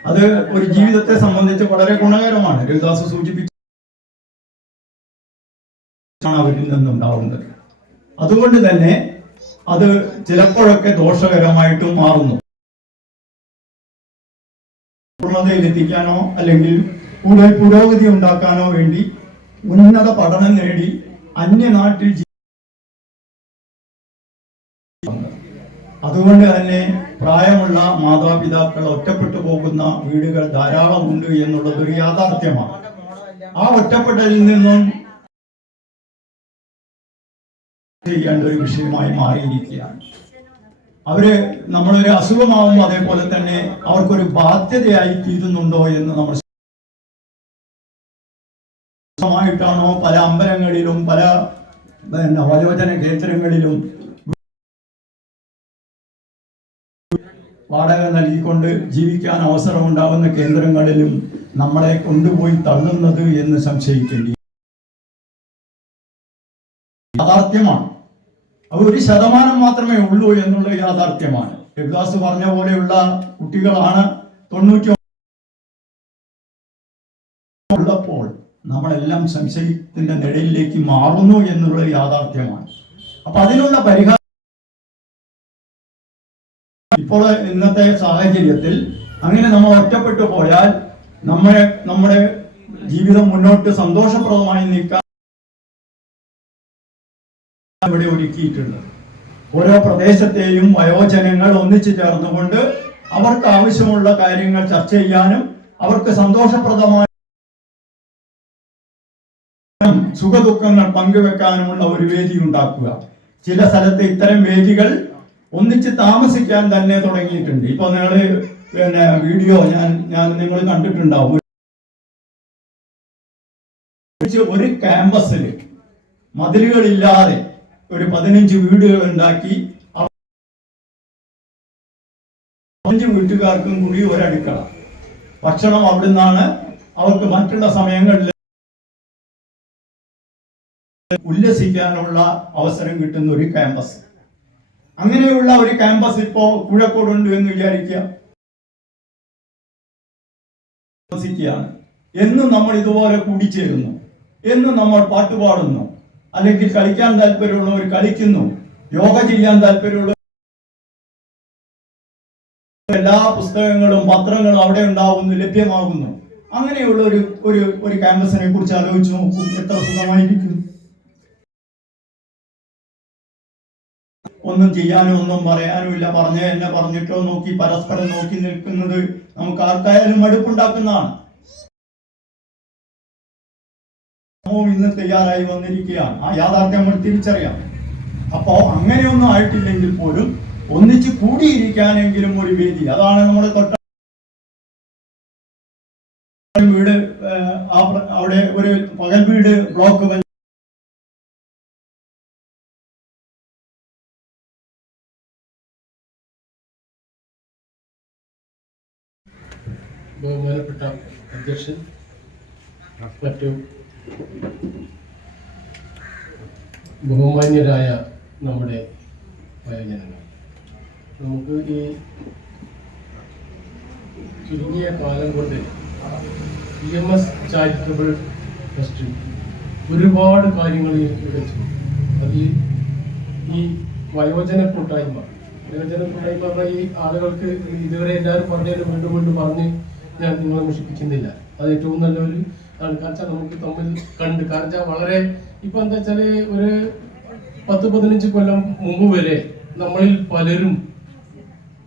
അത് ഒരു ജീവിതത്തെ സംബന്ധിച്ച് വളരെ ഗുണകരമാണ്. രവിദാസ് സൂചിപ്പിച്ച അവരിൽ നിന്നുണ്ടാവുന്നത്. അതുകൊണ്ട് തന്നെ അത് ചിലപ്പോഴൊക്കെ ദോഷകരമായിട്ടും മാറുന്നു. പൂർണ്ണതയിലെത്തിക്കാനോ അല്ലെങ്കിൽ കൂടുതൽ പുരോഗതി ഉണ്ടാക്കാനോ വേണ്ടി ഉന്നത പഠനം നേടി അന്യനാട്ടിൽ അതുകൊണ്ട് തന്നെ പ്രായമുള്ള മാതാപിതാക്കൾ ഒറ്റപ്പെട്ടു പോകുന്ന വീടുകൾ ധാരാളമുണ്ട് എന്നുള്ളത് ഒരു യാഥാർത്ഥ്യമാണ്. ആ ഒറ്റപ്പെടലിൽ നിന്നും ചെയ്യേണ്ട ഒരു വിഷയമായി മാറിയിരിക്കുകയാണ്. നമ്മളൊരു അസുഖമാവുമ്പോൾ അതേപോലെ തന്നെ അവർക്കൊരു ബാധ്യതയായി തീരുന്നുണ്ടോ എന്ന് നമ്മൾ ാണോ പല അമ്പലങ്ങളിലും പല വയോജന കേന്ദ്രങ്ങളിലും വാടക നൽകിക്കൊണ്ട് ജീവിക്കാൻ അവസരമുണ്ടാകുന്ന കേന്ദ്രങ്ങളിലും നമ്മളെ കൊണ്ടുപോയി തള്ളുന്നത് എന്ന് സംശയിക്കേണ്ടി യാഥാർത്ഥ്യമാണ്. അത് 1% മാത്രമേ ഉള്ളൂ എന്നുള്ള യാഥാർത്ഥ്യമാണ്. ദേവദാസ് പറഞ്ഞ പോലെയുള്ള കുട്ടികളാണ് 90 ഉള്ളപ്പോൾ നമ്മളെല്ലാം സംശയത്തിന്റെ നിഴലിലേക്ക് മാറുന്നു എന്നുള്ള യാഥാർത്ഥ്യമാണ്. അപ്പൊ അതിനുള്ള പരിഹാരം ഇപ്പോൾ ഇന്നത്തെ സാഹചര്യത്തിൽ അങ്ങനെ നമ്മൾ ഒറ്റപ്പെട്ടു പോയാൽ നമ്മുടെ ജീവിതം മുന്നോട്ട് സന്തോഷപ്രദമായി നീക്കാൻ ഇവിടെ ഒരുക്കിയിട്ടുണ്ട്. ഓരോ പ്രദേശത്തെയും വയോജനങ്ങൾ ഒന്നിച്ചു ചേർന്നുകൊണ്ട് അവർക്ക് ആവശ്യമുള്ള കാര്യങ്ങൾ ചർച്ച ചെയ്യാനും അവർക്ക് സന്തോഷപ്രദമായ സുഖദുഃഖങ്ങൾ പങ്കുവെക്കാനുമുള്ള ഒരു വേദി ഉണ്ടാക്കുക. ചില സ്ഥലത്ത് ഇത്തരം വേദികൾ ഒന്നിച്ച് താമസിക്കാൻ തന്നെ തുടങ്ങിയിട്ടുണ്ട്. ഇപ്പൊ നിങ്ങള് വീഡിയോ ഞാൻ നിങ്ങൾ കണ്ടിട്ടുണ്ടാവും. ഒരു ക്യാമ്പസിൽ മതിലുകളില്ലാതെ ഒരു 15 വീടുകൾ ഉണ്ടാക്കി 5 വീട്ടുകാർക്കും കൂടി ഒരടുക്കള, ഭക്ഷണം അവിടുന്നാണ്. അവർക്ക് മറ്റുള്ള സമയങ്ങളിൽ ഉല്ലസിക്കാനുള്ള അവസരം കിട്ടുന്ന ഒരു ക്യാമ്പസ്. അങ്ങനെയുള്ള ഒരു ക്യാമ്പസ് ഇപ്പോ കുഴക്കോടുണ്ട് എന്ന് വിചാരിക്കുക. എന്നും നമ്മൾ ഇതുപോലെ കൂടിച്ചേരുന്നു, എന്നും നമ്മൾ പാട്ടുപാടുന്നു, അല്ലെങ്കിൽ കളിക്കാൻ താല്പര്യമുള്ളവർ കളിക്കുന്നു, യോഗ ചെയ്യാൻ താല്പര്യമുള്ള എല്ലാ പുസ്തകങ്ങളും പത്രങ്ങളും അവിടെ ഉണ്ടാവുന്നു, ലഭ്യമാകുന്നു. അങ്ങനെയുള്ള ഒരു ക്യാമ്പസിനെ കുറിച്ച് ആലോചിച്ച് നോക്കൂ, എത്ര സുഖമായിരിക്കും. ഒന്നും ചെയ്യാനും ഒന്നും പറയാനും ഇല്ല, എന്നെ പറഞ്ഞിട്ടോ നോക്കി പരസ്പരം നോക്കി നിൽക്കുന്നത് നമുക്ക് ആർക്കായാലും മടുപ്പുണ്ടാക്കുന്നതാണ്. ഇന്ന് തയ്യാറായി വന്നിരിക്കുകയാണ്. ആ യാഥാർത്ഥ്യം നമ്മൾ തിരിച്ചറിയാം. അപ്പോ അങ്ങനെയൊന്നും ആയിട്ടില്ലെങ്കിൽ പോലും ഒന്നിച്ച് കൂടിയിരിക്കാനെങ്കിലും ഒരു വേദി, അതാണ് നമ്മുടെ തൊട്ട വീട്, അവിടെ ഒരു പകൽ വീട് ബ്ലോക്ക് ബഹുമാനപ്പെട്ട അധ്യക്ഷൻ, മറ്റു ബഹുമാന്യരായ നമ്മുടെ വയോജനങ്ങൾ, നമുക്ക് ഈ ചുരുങ്ങിയ കാലം കൊണ്ട് EMS ചാരിറ്റബിൾ ട്രസ്റ്റ് ഒരുപാട് കാര്യങ്ങൾ വിളിച്ചു. അത് ഈ വയോജന കൂട്ടായ്മ പറഞ്ഞാൽ ഈ ആളുകൾക്ക് ഇതുവരെ എല്ലാവരും പറഞ്ഞാലും വീണ്ടും വീണ്ടും പറഞ്ഞ് ഞാൻ നിങ്ങളെ മുഷിപ്പിക്കുന്നില്ല. അത് ഏറ്റവും നല്ലൊരു കാരണം നമുക്ക് തമ്മിൽ കണ്ട് കാരണം വളരെ ഇപ്പൊ എന്താ വെച്ചാല് ഒരു 10-15 കൊല്ലം മുമ്പ് വരെ നമ്മളിൽ പലരും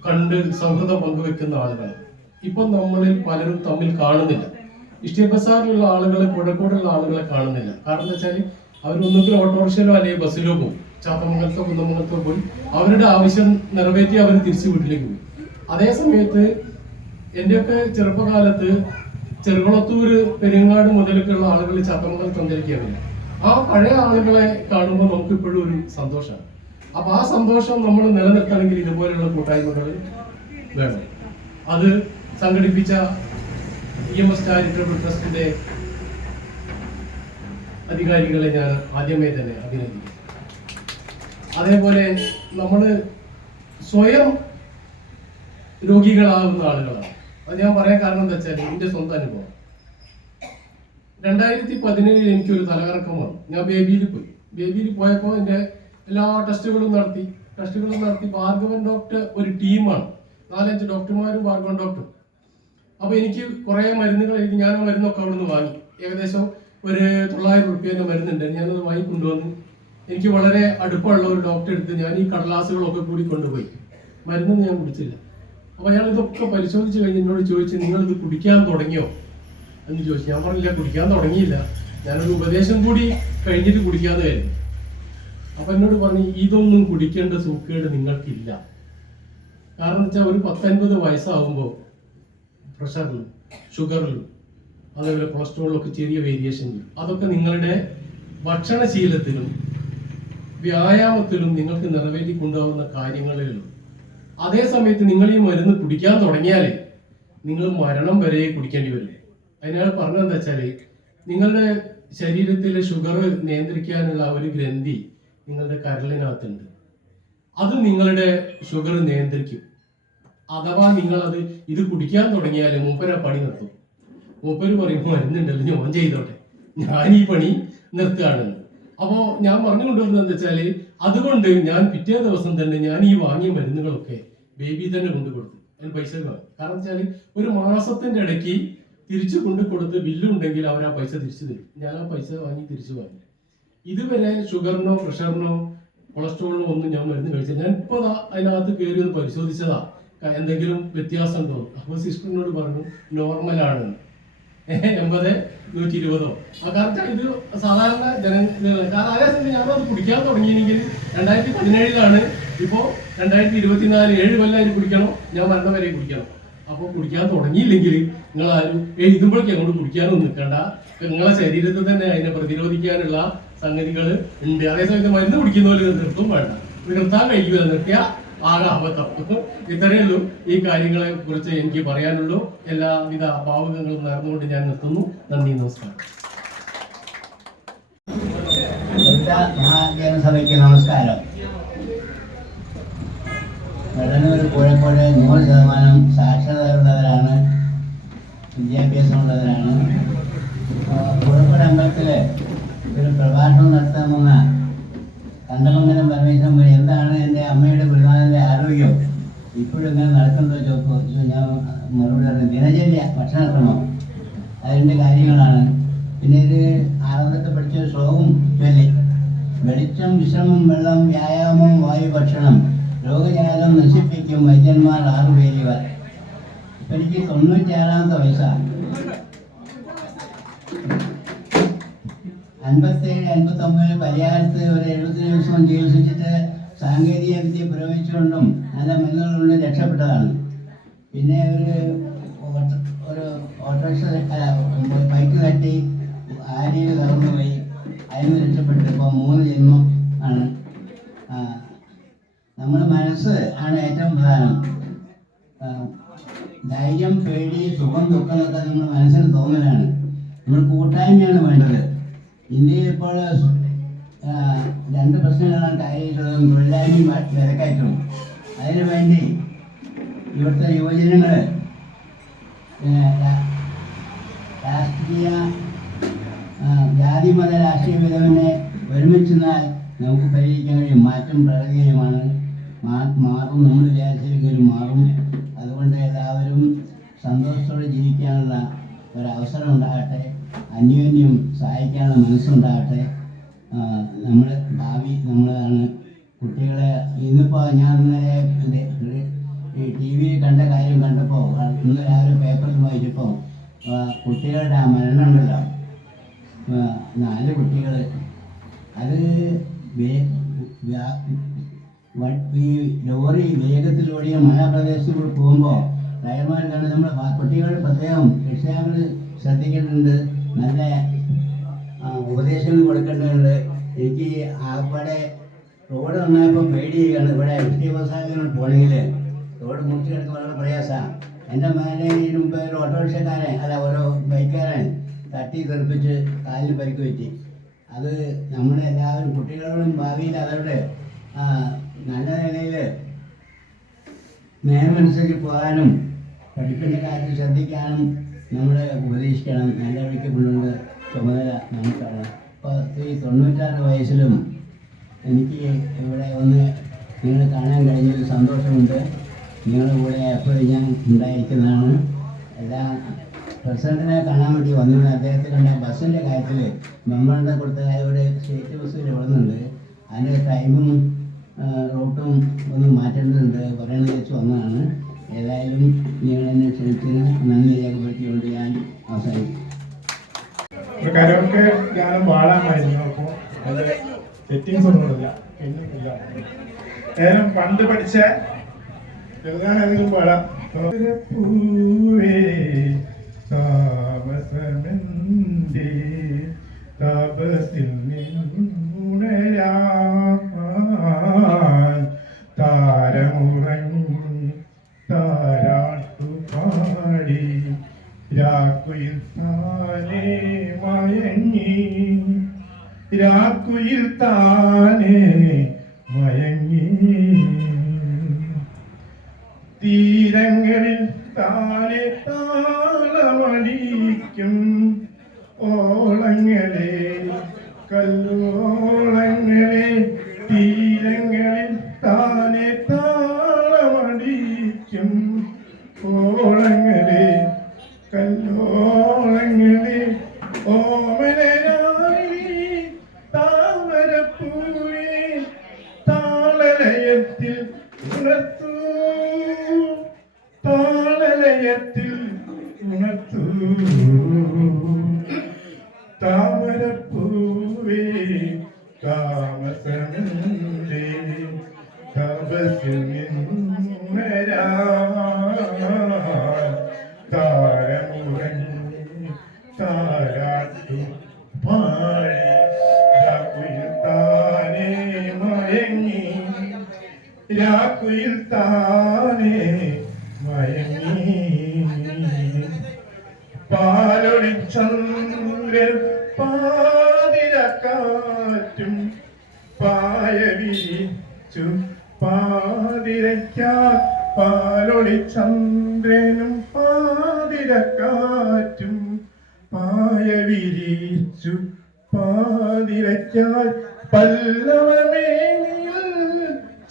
കണ്ട് സൗഹൃദം പങ്കുവെക്കുന്ന ആളുകൾ ഇപ്പൊ നമ്മളിൽ പലരും തമ്മിൽ കാണുന്നില്ല. ഇഷ്ടബസാറിലുള്ള ആളുകളെ കോഴിക്കോടുള്ള ആളുകളെ കാണുന്നില്ല. കാരണം എന്താ വെച്ചാൽ അവരൊന്നുകിൽ ഓട്ടോറിക്ഷയിലോ അല്ലെങ്കിൽ ബസ്സിലോ പോകും, ചാത്തമംഗലത്തോ കുന്നമംഗലത്തോ പോയി അവരുടെ ആവശ്യം നിറവേറ്റി അവർ തിരിച്ചു വീട്ടിലേക്ക് പോയി. അതേ സമയത്ത് എന്റെയൊക്കെ ചെറുപ്പകാലത്ത് ചെറുകുളത്തൂര് പെരിങ്ങാട് മുതലൊക്കെയുള്ള ആളുകൾ ചാത്തമംഗലത്ത് സഞ്ചരിക്കാറില്ല. ആ പഴയ ആളുകളെ കാണുമ്പോൾ നമുക്ക് ഇപ്പോഴും ഒരു സന്തോഷമാണ്. അപ്പൊ ആ സന്തോഷം നമ്മൾ നിലനിർത്തണമെങ്കിൽ ഇതുപോലെയുള്ള കൂട്ടായ്മകൾ വേണം. അത് സംഘടിപ്പിച്ച EMS ചാരിറ്റബിൾ ട്രസ്റ്റിന്റെ അധികാരികളെ ഞാൻ ആദ്യമേ തന്നെ അഭിനന്ദിക്കുന്നു. അതേപോലെ നമ്മൾ സ്വയം രോഗികളാവുന്ന ആളുകളാണ്. അത് ഞാൻ പറയാൻ കാരണം എന്താ വെച്ചാൽ എന്റെ സ്വന്തം അനുഭവം. 2017 എനിക്കൊരു തലകറക്കം വന്നു. ഞാൻ ബേബിയിൽ പോയപ്പോൾ എൻ്റെ എല്ലാ ടെസ്റ്റുകളും നടത്തി ഭാർഗവൻ ഡോക്ടർ ഒരു ടീമാണ്, 4-5 ഡോക്ടർമാരും ഭാർഗവൻ ഡോക്ടറും. അപ്പൊ എനിക്ക് കുറെ മരുന്നുകൾ എഴുതി. ഞാൻ ആ മരുന്നൊക്കെ അവിടെ നിന്ന് വാങ്ങി. ഏകദേശം ഒരു 900 രൂപേന്റെ മരുന്നുണ്ട്. ഞാനത് വാങ്ങി കൊണ്ടുവന്നു. എനിക്ക് വളരെ അടുപ്പമുള്ള ഒരു ഡോക്ടർ എടുത്ത് ഞാൻ ഈ കടലാസുകളൊക്കെ കൂടി കൊണ്ടുപോയി. മരുന്നൊന്നും ഞാൻ കുടിച്ചില്ല. അപ്പൊ അയാൾ ഇതൊക്കെ പരിശോധിച്ച് കഴിഞ്ഞ് എന്നോട് ചോദിച്ചു, നിങ്ങൾ ഇത് കുടിക്കാൻ തുടങ്ങിയോ എന്ന് ചോദിച്ചു. ഞാൻ പറഞ്ഞില്ല, കുടിക്കാൻ തുടങ്ങിയില്ല, ഞാനൊരു ഉപദേശം കൂടി കഴിഞ്ഞിട്ട് കുടിക്കാതെ കഴിഞ്ഞു. അപ്പൊ എന്നോട് പറഞ്ഞു, ഇതൊന്നും കുടിക്കേണ്ട സൂക്കേട് നിങ്ങൾക്കില്ല. കാരണം വെച്ചാൽ ഒരു 10-50 വയസ്സാവുമ്പോൾ പ്രഷറിലും ഷുഗറിലും അതേപോലെ കൊളസ്ട്രോളിലൊക്കെ ചെറിയ വേരിയേഷൻ ചെയ്യും. അതൊക്കെ നിങ്ങളുടെ ഭക്ഷണശീലത്തിലും വ്യായാമത്തിലും നിങ്ങൾക്ക് നിറവേറ്റി കൊണ്ടുപോകുന്ന കാര്യങ്ങളിലും. അതേ സമയത്ത് നിങ്ങൾ ഈ മരുന്ന് കുടിക്കാൻ തുടങ്ങിയാലേ നിങ്ങൾ മരണം വരെ കുടിക്കേണ്ടി വരും. അതിനാൾ പറഞ്ഞതെന്താ വെച്ചാല് നിങ്ങളുടെ ശരീരത്തിലെ ഷുഗർ നിയന്ത്രിക്കാനുള്ള ഒരു ഗ്രന്ഥി നിങ്ങളുടെ കരളിനകത്തുണ്ട്. അത് നിങ്ങളുടെ ഷുഗർ നിയന്ത്രിക്കും. അഥവാ നിങ്ങളത് ഇത് കുടിക്കാൻ തുടങ്ങിയാൽ മൂപ്പര പണി നിർത്തും. മൂപ്പര് പറയുമ്പോൾ മരുന്നുണ്ടല്ലോ ഞാൻ ചെയ്തോട്ടെ, ഞാൻ ഈ പണി നിർത്തുകയാണെന്ന്. അപ്പോ ഞാൻ പറഞ്ഞു കൊണ്ടുവരുന്നത് എന്താ വെച്ചാല് അതുകൊണ്ട് ഞാൻ പിറ്റേ ദിവസം തന്നെ ഞാൻ ഈ വാങ്ങിയ മരുന്നുകളൊക്കെ ബേബി തന്നെ കൊണ്ടു കൊടുത്തു. അതിന് പൈസ വാങ്ങി. കാരണം വെച്ചാല് ഒരു മാസത്തിന്റെ ഇടയ്ക്ക് തിരിച്ചു കൊണ്ടു കൊടുത്ത് ബില്ലുണ്ടെങ്കിൽ അവർ ആ പൈസ തിരിച്ചു തരും. ഞാൻ ആ പൈസ വാങ്ങി തിരിച്ചു വാങ്ങി. ഇതുവരെ ഷുഗറിനോ പ്രഷറിനോ കൊളസ്ട്രോളിനോ ഒന്നും ഞാൻ മരുന്ന് കഴിച്ചില്ല. ഞാൻ ഇപ്പൊ അതിനകത്ത് കയറി ഒന്ന് പരിശോധിച്ചതാ, എന്തെങ്കിലും വ്യത്യാസം ഉണ്ടോ. അപ്പൊ സിസ്റ്ററിനോട് പറഞ്ഞു നോർമലാണ്, 80-120. കാരണം ഇത് സാധാരണ കാരണം അതേ സമയത്ത് ഞാനത് കുടിക്കാൻ തുടങ്ങിയെങ്കിൽ 2017 ഇപ്പോ 2024 7 കൊല്ലം കുടിക്കണോ, ഞാൻ മരണം വരെ കുടിക്കണം. അപ്പൊ കുടിക്കാൻ തുടങ്ങിയില്ലെങ്കിൽ നിങ്ങൾ ആരും എഴുതുമ്പോഴേക്കും അങ്ങോട്ട് കുടിക്കാനൊന്നും നിൽക്കണ്ട. നിങ്ങളെ ശരീരത്തിൽ തന്നെ അതിനെ പ്രതിരോധിക്കാനുള്ള സംഗതികൾ ഉണ്ട്. അതേസമയത്ത് മരുന്ന് കുടിക്കുന്ന പോലെ നിർത്തും വേണ്ട, നിർത്താൻ കഴിയുക, നിർത്തിയാൽ ആകെ അബദ്ധം. ഇത്രയേ ഉള്ളൂ ഈ കാര്യങ്ങളെ കുറിച്ച് എനിക്ക് പറയാനുള്ളൂ. എല്ലാവിധ ഭാവുകങ്ങളും നേർന്നുകൊണ്ട് ഞാൻ നിർത്തുന്നു. നന്ദി, നമസ്കാരം. ജനസഭയ്ക്ക് നമസ്കാരം. കടന്നൂർ കോഴിക്കോട് 100% സാക്ഷരതയുള്ളവരാണ്, വിദ്യാഭ്യാസമുള്ളവരാണ്. കോഴിക്കോട് അമ്പലത്തിൽ ഒരു പ്രഭാഷണം നടത്താമെന്ന കണ്ടമംഗലം പരമേശ്വരൻ പോയി എന്താണ് എൻ്റെ അമ്മയുടെ ഗുരുനാഥൻ്റെ ആരോഗ്യം ഇപ്പോഴും ഇങ്ങനെ നടക്കുന്നതോ ചോദിച്ചു. ഞാൻ മറുപടി പറഞ്ഞു, ദിനചര്യ ഭക്ഷണക്രമം, അതിൻ്റെ കാര്യങ്ങളാണ്. പിന്നെ ഇത് ആനന്ദത്തെ പഠിച്ച ശ്ലോകം ചൊല്ലി, വെളിച്ചം വിശ്രമം വെള്ളം വ്യായാമം വായു ഭക്ഷണം രോഗജാലം നശിപ്പിക്കും വൈദ്യന്മാർ 6 പേരുകൾ. ഇപ്പം എനിക്ക് 96-ാമത്തെ വയസ്സാണ്. 57-59 പരിഹാരത്ത് ഒരു 70 ദിവസം ചികിത്സിച്ചിട്ട് സാങ്കേതിക വിദ്യ പുരോഗമിച്ചുകൊണ്ടും നല്ല മരുന്നുകളുകൊണ്ട് രക്ഷപ്പെട്ടതാണ്. പിന്നെ ഒരു ഓട്ടോറിക്ഷ ബൈക്ക് തട്ടി ആര്യയിൽ കടന്നുപോയി, അതിന് രക്ഷപ്പെട്ടു. ഇപ്പോൾ 3 ജന്മം ആണ്. നമ്മുടെ മനസ്സ് ആണ് ഏറ്റവും പ്രധാനം. ധൈര്യം, പേടി, സുഖം, ദുഃഖങ്ങളൊക്കെ നമ്മുടെ മനസ്സിന് തോന്നലാണ്. നമ്മൾ കൂട്ടായ്മയാണ് വേണ്ടത്. ഇന്ത്യയിൽ ഇപ്പോൾ രണ്ട് പ്രശ്നങ്ങളാണ് കാര്യമായിട്ടുള്ളതും തൊഴിലായ്മയും വിലക്കയറ്റവും. അതിനു വേണ്ടി ഇവിടുത്തെ യുവജനങ്ങൾ രാഷ്ട്രീയ ജാതി മത രാഷ്ട്രീയ വിധവനെ ഒരുമിച്ചെന്നാൽ നമുക്ക് പരിഹരിക്കാൻ കഴിയും. മാറ്റം പ്രകൃതിയുമാണ്, മാറും, നമ്മൾ വിചാരിച്ചെങ്കിലും മാറും. അതുകൊണ്ട് എല്ലാവരും സന്തോഷത്തോടെ ജീവിക്കാനുള്ള ഒരവസരം ഉണ്ടാകട്ടെ, അന്യോന്യം സഹായിക്കാനുള്ള മനസ്സുണ്ടാകട്ടെ. നമ്മൾ ഭാവി നമ്മളാണ്. കുട്ടികളെ ഇന്നിപ്പോൾ ഞാൻ ഇന്നലെ ഈ ടി വിയിൽ കണ്ട കാര്യം കണ്ടപ്പോൾ, ഇന്ന് രാവിലെ പേപ്പറിൽ വായിച്ചപ്പോൾ കുട്ടികളുടെ ആ മരണം ഉണ്ടല്ലോ, 4 കുട്ടികൾ. അത് ഈ ലോറി വേഗത്തിലൂടെ മലപ്രദേശത്ത് കൂടെ പോകുമ്പോൾ ഡ്രൈവർമാർ കണ്ട് നമ്മൾ കുട്ടികൾ പ്രത്യേകം രക്ഷിതാക്കൾ ശ്രദ്ധിക്കേണ്ടതുണ്ട്, നല്ല ഉപദേശങ്ങൾ കൊടുക്കേണ്ടതുണ്ട്. എനിക്ക് ആകപ്പാടെ റോഡ് നന്നായപ്പോൾ പേടിയാണ്. ഇവിടെ വിദ്യാഭ്യാസങ്ങൾ പോകണമെങ്കിൽ റോഡ് മുറിച്ച് കിടക്കുന്ന വളരെ പ്രയാസമാണ്. എൻ്റെ മകനെ ഇതിന് മുമ്പ് ഒരു ഓട്ടോറിക്ഷക്കാരൻ ഓരോ ബൈക്കുകാരൻ തട്ടി തെറിപ്പിച്ച് കാലിന് പരിക്ക് പറ്റി. അത് നമ്മളെല്ലാവരും കുട്ടികളോടും ഭാവിയിൽ അവരുടെ നല്ല നിലയിൽ നിയമമനുസരിച്ച് പോകാനും പഠിപ്പിൻ്റെ കാര്യത്തിൽ ശ്രദ്ധിക്കാനും നമ്മൾ ഉപദേശിക്കണം. നല്ല വഴിക്ക് കൊണ്ടുള്ള ചുമതല നമുക്കാണ്. ഇപ്പോൾ ഈ 96 വയസ്സിലും എനിക്ക് ഇവിടെ ഒന്ന് നിങ്ങൾ കാണാൻ കഴിഞ്ഞൊരു സന്തോഷമുണ്ട്. നിങ്ങളുടെ കൂടെ എപ്പോഴും ഞാൻ ഉണ്ടായിരിക്കുന്നതാണ്. എല്ലാ പ്രസിഡന്റിനെ കാണാൻ വേണ്ടി വന്നത് അദ്ദേഹത്തിൻ്റെ ബസ്സിൻ്റെ കാര്യത്തിൽ മെമ്മറിൻ്റെ കൊടുത്ത ഇവിടെ സ്റ്റേറ്റ് ബസ്സിൽ വിടുന്നുണ്ട്. അതിൻ്റെ ടൈമും റൂട്ടും ഒന്ന് മാറ്റേണ്ടതുണ്ട്, പറയണമെന്ന് വെച്ച് വന്നതാണ്. ഏതായാലും നിങ്ങൾ എന്നെ ക്ഷണിച്ചതിന് നന്ദി രേഖപ്പെടുത്തിക്കൊണ്ട് ഞാൻ അവസാനിക്കും. ഒരു കരോക്കെ ഗാനം പാടാമായിരുന്നു. അപ്പോൾ അത് സെറ്റിങ്സ് ഒന്നുമില്ല, പിന്നില്ല. ഏതായാലും പണ്ട് പഠിച്ച എഴുതാനെങ്കിലും പാടാം. പൂവേ താമസമെന്തേ താപസിൽ നിന്നുണരാൻ താരമുറങ്ങി താരാട്ടുപാടി രാക്കുയിൽ താനേ മയങ്ങി രാക്കുയിൽ താനേ മയങ്ങി തീരങ്ങളിൽ താനെ താളമടിക്കും ഓളങ്ങളെ കല്ലോളങ്ങളെ തീരങ്ങളിൽ താനെ താളമടിക്കും ഓളങ്ങളെ കല്ലോളങ്ങളെ ഓമനായി താമരപ്പൂവേ താളലയത്തിൽ ഉണർത്തൂ താളലയത്തിൽ ഉണർത്തൂ താമരപ്പൂവേ താമസമേ തപസ്സിൽ നിന്നുണരാൻ താരമുറങ്ങി താരാട്ടു പാടി രാക്കുയിൽ താനേ മയങ്ങി രാക്കുയിൽ താനേ മയങ്ങി പാലൊളിച്ചന്ദ്രൻ പാതിരക്കാറ്റും പായ വിരിച്ചു പാതിരയ്ക്കാൻ പാലൊളിച്ചന്ദ്രനും പാതിരക്കാറ്റും പായ വിരിച്ചു പാതിരയ്ക്കാൻ പല്ലവമേനിയിൽ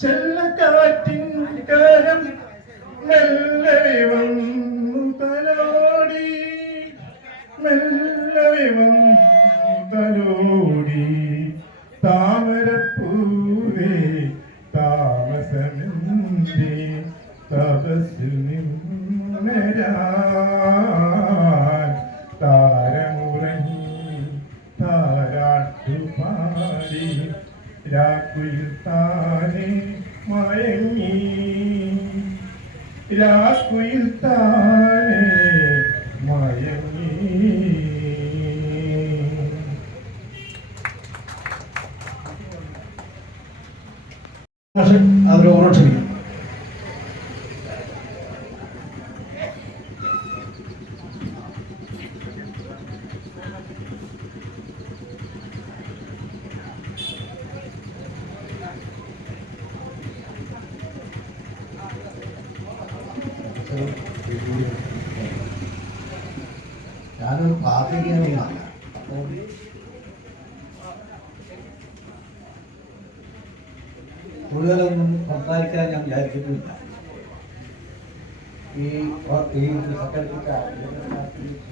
ചെല്ലക്കാറ്റിൻ കരം മെല്ലവെ വന്നു തലോടി മെല്ലവെ വന്നു തലോടി താമരപ്പൂവേ താമസമെന്തേ തപസ്സിൽ നിന്നുണരാൻ താരമുറങ്ങി താരാട്ടുപാടി രാക്കുയിൽ താനേ മയങ്ങി രാക്കുയിൽ താനേ മയങ്ങി. അതൊരു ഓരോ ക്ഷണിക്കും. പ്രാർത്ഥിക്കുകയാണ്. അപ്പോൾ കൂടുതലൊന്നും സംസാരിക്കാൻ ഞാൻ വിചാരിക്കുന്നില്ല. ഈ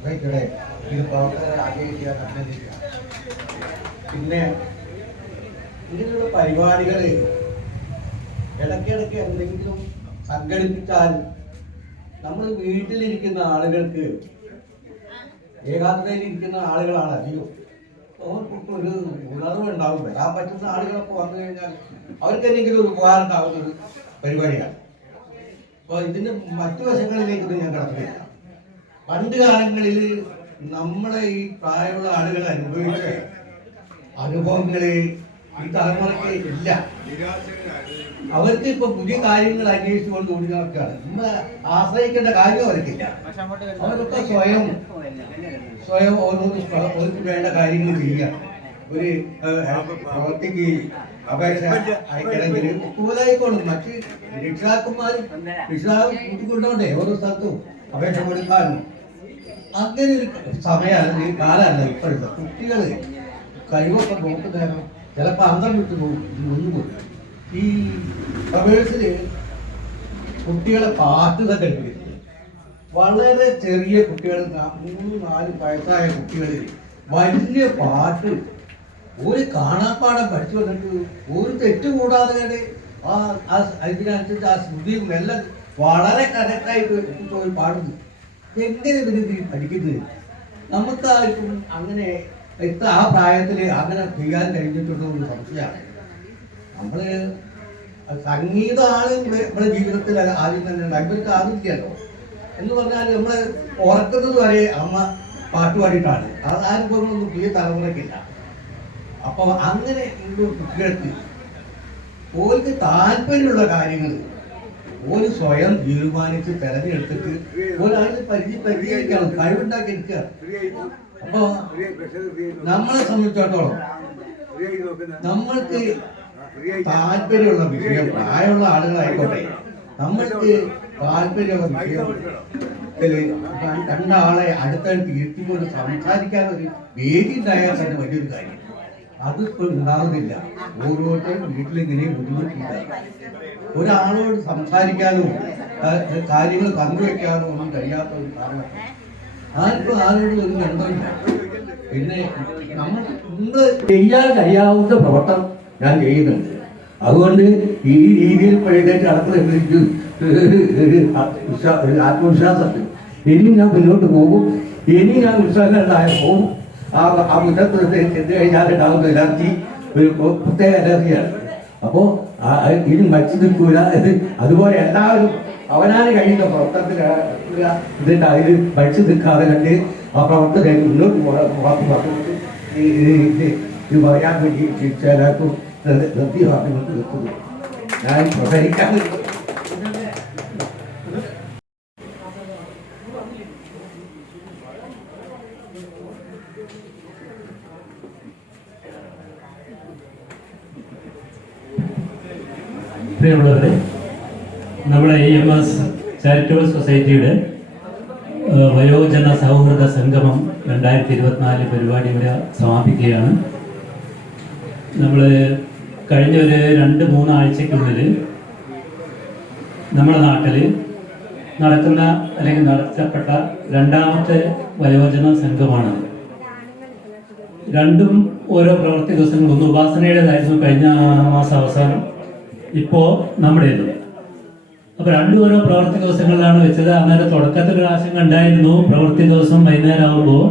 സൊസൈറ്റിയുടെ ഈ പ്രവർത്തകരെ ആഗ്രഹിക്കാൻ അനുവദിക്കുക. പിന്നെ ഇങ്ങനെയുള്ള പരിപാടികൾ ഇടയ്ക്കിടയ്ക്ക് എന്തെങ്കിലും സംഘടിപ്പിച്ചാൽ നമ്മൾ വീട്ടിലിരിക്കുന്ന ആളുകൾക്ക്, ഏകാന്തതയിലിരിക്കുന്ന ആളുകളാണ് അധികം, അവർക്ക് ഒരു ഉണർവുണ്ടാവും. വരാൻ പറ്റുന്ന ആളുകളൊക്കെ വന്നു കഴിഞ്ഞാൽ അവർക്ക് എന്തെങ്കിലും ഒരു ഉപകാരം ഉണ്ടാവുന്ന ഒരു പരിപാടിയാണ്. അപ്പോൾ ഇതിൻ്റെ മറ്റു വശങ്ങളിലേക്കൊന്നും ഞാൻ കടന്നില്ല. പണ്ട് കാലങ്ങളിൽ നമ്മളെ ഈ പ്രായമുള്ള ആളുകൾ അനുഭവിച്ച അനുഭവങ്ങൾ ഈ തലമുറയ്ക്ക് ഇല്ല. അവർക്ക് ഇപ്പൊ പുതിയ കാര്യങ്ങൾ അന്വേഷിച്ചുകൊണ്ട് ഓടി നടക്കുകയാണ്. നമ്മൾ ആശ്രയിക്കേണ്ട കാര്യം അവർക്കില്ല. അവരൊക്കെ സ്വയം ഓരോന്ന് വേണ്ട കാര്യങ്ങൾ ചെയ്യുക. ഒരു പ്രവർത്തിക്ക് അപേക്ഷ അയക്കണമെങ്കിൽ കൂടുതലായിക്കോളും. മറ്റ് രക്ഷിതാക്കന്മാർ കൂട്ടിക്കൊണ്ടോണ്ടേ ഓരോ സ്ഥലത്തും അപേക്ഷ കൊടുക്കാനും. അങ്ങനെ ഒരു സമയമാണ്, ഈ കാലമല്ല ഇപ്പോഴത്തെ. കുട്ടികൾ കഴിവൊക്കെ നോക്കുന്നേരം ചിലപ്പോൾ അന്തം വിട്ടു പോകും. ഈ പ്രവേശിൽ കുട്ടികളെ പാട്ട് സംഘടിപ്പിക്കുന്നത് വളരെ ചെറിയ കുട്ടികൾ, 3-4 വയസ്സായ കുട്ടികൾ വലിയ പാട്ട് ഒരു കാണാപ്പാടം പഠിച്ചു വന്നിട്ട് ഒരു തെറ്റ് കൂടാതെ അതിനനുസരിച്ച് ആ ശ്രുതിയും എല്ലാം വളരെ കറക്റ്റായിട്ട് പാടുന്നു. എങ്ങനെ ഇവര് പഠിക്കുന്നത്? നമുക്കാർക്കും അങ്ങനെ ആ പ്രായത്തിൽ അങ്ങനെ ചെയ്യാൻ കഴിഞ്ഞിട്ടുള്ള ഒരു സംശയമാണ്. നമ്മൾ സംഗീതമാണ് നമ്മുടെ ജീവിതത്തിൽ ആദ്യം തന്നെ ഇവർക്ക് ആദ്യമല്ലോ എന്ന് പറഞ്ഞാൽ നമ്മൾ ഉറക്കുന്നത് വരെ അമ്മ പാട്ട് പാടിയിട്ടാണ്. ആ അനുഭവങ്ങളൊന്നും പുതിയ തലമുറയ്ക്കില്ല. അപ്പോൾ അങ്ങനെ കുട്ടികൾക്ക് ഓർക്ക് താല്പര്യമുള്ള കാര്യങ്ങൾ ഓര് സ്വയം തീരുമാനിച്ച് തെരഞ്ഞെടുത്തിട്ട് ഒരാളിൽ പരിചയിക്കണം, കഴിവുണ്ടാക്കി എടുക്കുക. അപ്പൊ നമ്മളെ സംബന്ധിച്ചിടത്തോളം നമ്മൾക്ക് താല്പര്യമുള്ള വിഷയം, പ്രായമുള്ള ആളുകളായിക്കോട്ടെ, നമ്മൾക്ക് താല്പര്യമുള്ള വിഷയത്തിൽ രണ്ടാളെ അടുത്തടുത്ത് ഇരുത്തിക്കൊണ്ട് സംസാരിക്കാൻ ഒരു വേദി ഉണ്ടായാൽ തന്നെ വലിയൊരു കാര്യം. അതിപ്പോൾ ഉണ്ടാകുന്നില്ല. ഓരോരുത്തരും വീട്ടിലിങ്ങനെ ബുദ്ധിമുട്ടില്ല. ഒരാളോട് സംസാരിക്കാനോ കാര്യങ്ങൾ പങ്കുവെക്കാനോ ഒന്നും കഴിയാത്ത ഒരു കാരണം ആർക്കും ആരോടും ഒരു ബന്ധമില്ല. പിന്നെ നമ്മൾ ചെയ്യാൻ കഴിയാവുന്ന പ്രവർത്തനം ഞാൻ ചെയ്യുന്നുണ്ട്. അതുകൊണ്ട് ഈ രീതിയിൽ എഴുന്നേറ്റ് നടക്കുന്നത് ആത്മവിശ്വാസത്തിൽ ഇനി ഞാൻ മുന്നോട്ട് പോകും. ഇനി ഞാൻ ഉത്സാഹങ്ങളുണ്ടായ പോകും. ആ മുന്നത്ത് ചെന്ന് കഴിഞ്ഞാൽ ഉണ്ടാകുന്ന എനർജി ഒരു പ്രത്യേക എനർജിയാണ്. അപ്പോൾ ഇനി മരിച്ചു നിൽക്കൂല. അതുപോലെ എല്ലാവരും അവനാന് കഴിയുന്ന പ്രവർത്തനത്തിൽ ഇതിൻ്റെ അതിൽ മരിച്ചു നിൽക്കാതെ കണ്ട് ആ പ്രവർത്തനം മുന്നോട്ട് പറഞ്ഞിട്ട് ഇത് പറയാൻ വേണ്ടി ചിലർക്കും നിർത്തിവാക്കിക്കൊണ്ട് നിൽക്കുന്നു. ഞാൻ പ്രസരിക്കാൻ പ്രിയമുള്ളവരെ, നമ്മുടെ EMS ചാരിറ്റബിൾ സൊസൈറ്റിയുടെ വയോജന സൗഹൃദ സംഗമം 2024 പരിപാടി ഇവിടെ സമാപിക്കുകയാണ്. നമ്മൾ കഴിഞ്ഞ ഒരു 2-3 ആഴ്ചയ്ക്കുള്ളിൽ നമ്മുടെ നാട്ടിൽ നടക്കുന്ന അല്ലെങ്കിൽ നടത്തപ്പെട്ട 2ാമത്തെ വയോജന സംഘമാണ്. രണ്ടും ഓരോ പ്രവൃത്തി ദിവസങ്ങൾ, ഒന്ന് ഉപാസനയുടേതായിരുന്നു കഴിഞ്ഞ മാസം അവസാനം, ഇപ്പോൾ നമ്മുടേത്. അപ്പോൾ രണ്ടും ഓരോ പ്രവൃത്തി ദിവസങ്ങളിലാണ് വെച്ചത്. അന്നേരം തുടക്കത്തിൽ ഒരു ആശങ്ക ഉണ്ടായിരുന്നു, പ്രവൃത്തി ദിവസം വൈകുന്നേരം ആകുമ്പോൾ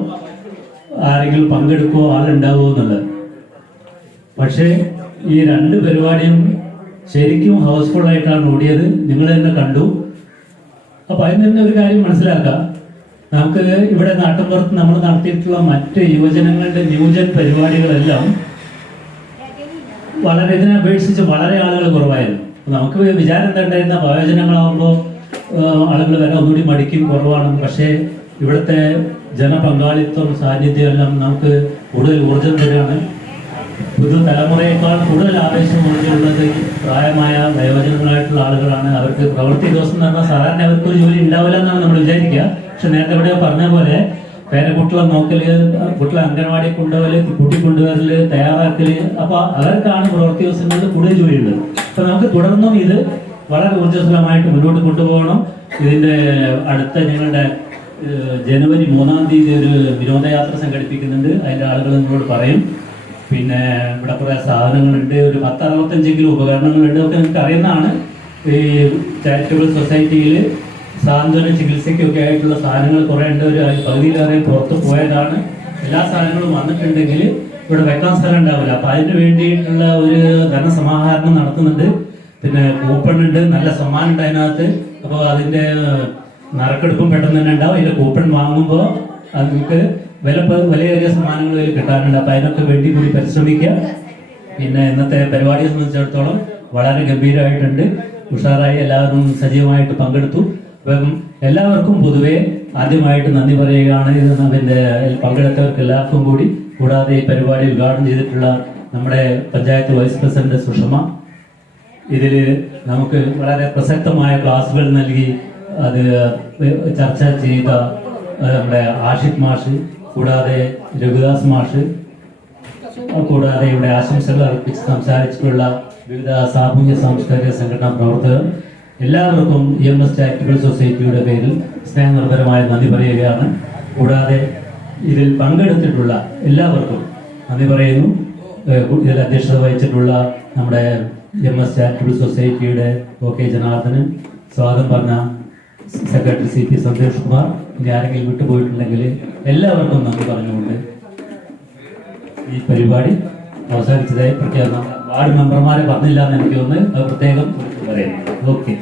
ആരെങ്കിലും പങ്കെടുക്കുമോ, ആളുണ്ടാവുമോ എന്നുള്ളത്. പക്ഷേ ഈ 2 പരിപാടിയും ശരിക്കും ഹൗസ്ഫുൾ ആയിട്ടാണ് ഓടിയത്. നിങ്ങൾ തന്നെ കണ്ടു. അപ്പോൾ അതിന് തന്നെ ഒരു കാര്യം മനസ്സിലാക്കാം, നമുക്ക് ഇവിടെ നാട്ടിൻപുറത്ത് നമ്മൾ നടത്തിയിട്ടുള്ള മറ്റ് യുവജനങ്ങളുടെ ന്യൂജൻ പരിപാടികളെല്ലാം വളരെ ഇതിനെ അപേക്ഷിച്ച് വളരെ ആളുകൾ കുറവായിരുന്നു. നമുക്ക് വിചാരം ഉണ്ടായിരുന്ന വയോജനങ്ങളാകുമ്പോൾ ആളുകൾ വരെ ഒന്നുകൂടി മടിക്കും, കുറവാണെന്ന്. പക്ഷേ ഇവിടുത്തെ ജനപങ്കാളിത്തം, സാന്നിധ്യം എല്ലാം നമുക്ക് കൂടുതൽ ഊർജം തരാണ്. പുതുതലമുറയേക്കാൾ കൂടുതൽ ആവേശം ഊർജ്ജമുള്ളത് പ്രായമായ വയോജനങ്ങളായിട്ടുള്ള ആളുകളാണ്. അവർക്ക് പ്രവൃത്തി ദിവസം എന്ന് പറഞ്ഞാൽ സാധാരണ അവർക്കൊരു ജോലി ഉണ്ടാവില്ല എന്നാണ് നമ്മൾ വിചാരിക്കുക. പക്ഷെ നേരത്തെ ഇവിടെ പറഞ്ഞ പോലെ പേരക്കുട്ടികളെ നോക്കല്, കുട്ടികളെ അംഗനവാടി കൊണ്ടുപോകല്, കൂട്ടിക്കൊണ്ടുവരല്, തയ്യാറാക്കല്. അപ്പൊ അവർക്കാണ് പ്രവൃത്തി ദിവസങ്ങളിൽ കൂടുതൽ ജോലിയുള്ളത്. അപ്പൊ നമുക്ക് തുടർന്നും ഇത് വളരെ ഊർജ്ജസ്വലമായിട്ട് മുന്നോട്ട് കൊണ്ടുപോകണം. ഇതിന്റെ അടുത്ത ഞങ്ങളുടെ ജനുവരി 3-ാം തീയതി ഒരു വിനോദയാത്ര സംഘടിപ്പിക്കുന്നുണ്ട്. അതിന്റെ ആളുകൾ നിങ്ങളോട് പറയും. പിന്നെ ഇവിടെ കുറെ സാധനങ്ങളുണ്ട്, ഒരു 10-65 ഉപകരണങ്ങളുണ്ട്. ഒക്കെ നിങ്ങൾക്ക് അറിയുന്നതാണ്. ഈ ചാരിറ്റബിൾ സൊസൈറ്റിയിൽ സാന്ത്വന ചികിത്സയ്ക്കൊക്കെ ആയിട്ടുള്ള സാധനങ്ങൾ കുറേ ഉണ്ട്. ഒരു പകുതിയിലേറെ പുറത്ത് പോയതാണ്. എല്ലാ സാധനങ്ങളും വന്നിട്ടുണ്ടെങ്കിൽ ഇവിടെ വെക്കാൻ സ്ഥലം ഉണ്ടാവില്ല. അപ്പൊ അതിന് വേണ്ടിയിട്ടുള്ള ഒരു ധനസമാഹരണം നടത്തുന്നുണ്ട്. പിന്നെ കൂപ്പൺ ഉണ്ട്, നല്ല സമ്മാനം ഉണ്ട് അതിനകത്ത്. അപ്പോൾ അതിന്റെ നറുക്കെടുപ്പും പെട്ടെന്ന് തന്നെ ഉണ്ടാവും. അതിന്റെ കൂപ്പൺ വാങ്ങുമ്പോൾ അത് നിങ്ങൾക്ക് വിലയേറിയ സമ്മാനങ്ങൾ കിട്ടാനുണ്ട്. അപ്പൊ അതിനൊക്കെ വേണ്ടി കൂടി പരിശ്രമിക്കുക. പിന്നെ ഇന്നത്തെ പരിപാടിയെ സംബന്ധിച്ചിടത്തോളം വളരെ ഗംഭീരമായിട്ടുണ്ട്. ഉഷാറായി എല്ലാവരും സജീവമായിട്ട് പങ്കെടുത്തു. അപ്പം എല്ലാവർക്കും പൊതുവെ ആദ്യമായിട്ട് നന്ദി പറയുകയാണ്. ഇത് പിന്നെ പങ്കെടുത്തവർക്ക് എല്ലാവർക്കും കൂടി. കൂടാതെ ഈ പരിപാടി ഉദ്ഘാടനം ചെയ്തിട്ടുള്ള നമ്മുടെ പഞ്ചായത്ത് വൈസ് പ്രസിഡന്റ് സുഷമ, ഇതിൽ നമുക്ക് വളരെ പ്രസക്തമായ ക്ലാസുകൾ നൽകി അത് ചർച്ച ചെയ്ത നമ്മുടെ ആഷിഖ് മാഷ്, കൂടാതെ രഘുദാസ് മാഷ്, കൂടാതെ ഇവിടെ ആശംസകൾ അർപ്പിച്ച് സംസാരിച്ചിട്ടുള്ള വിവിധ സാമൂഹ്യ സാംസ്കാരിക സംഘടനാ പ്രവർത്തകർ, എല്ലാവർക്കും EMS ചാരിറ്റബിൾ സൊസൈറ്റിയുടെ പേരിൽ സ്നേഹനിർഭരമായ നന്ദി പറയുകയാണ്. കൂടാതെ ഇതിൽ പങ്കെടുത്തിട്ടുള്ള എല്ലാവർക്കും നന്ദി പറയുന്നു. ഇതിൽ അധ്യക്ഷത വഹിച്ചിട്ടുള്ള നമ്മുടെ EMS ചാരിറ്റബിൾ സൊസൈറ്റിയുടെ OK ജനാർദ്ദനൻ, സ്വാഗതം പറഞ്ഞ സെക്രട്ടറി CP സന്തോഷ് കുമാർ, ഇനി ആരെങ്കിലും വിട്ടുപോയിട്ടുണ്ടെങ്കിൽ എല്ലാവർക്കും നന്ദി പറഞ്ഞുകൊണ്ട് ഈ പരിപാടി അവസാനിച്ചതായി പ്രഖ്യാപനം. വാർഡ് മെമ്പർമാരെ പറഞ്ഞില്ല എന്ന് എനിക്ക് തോന്നുന്നു. അത് പ്രത്യേകം പറയുന്നു. ഓക്കെ.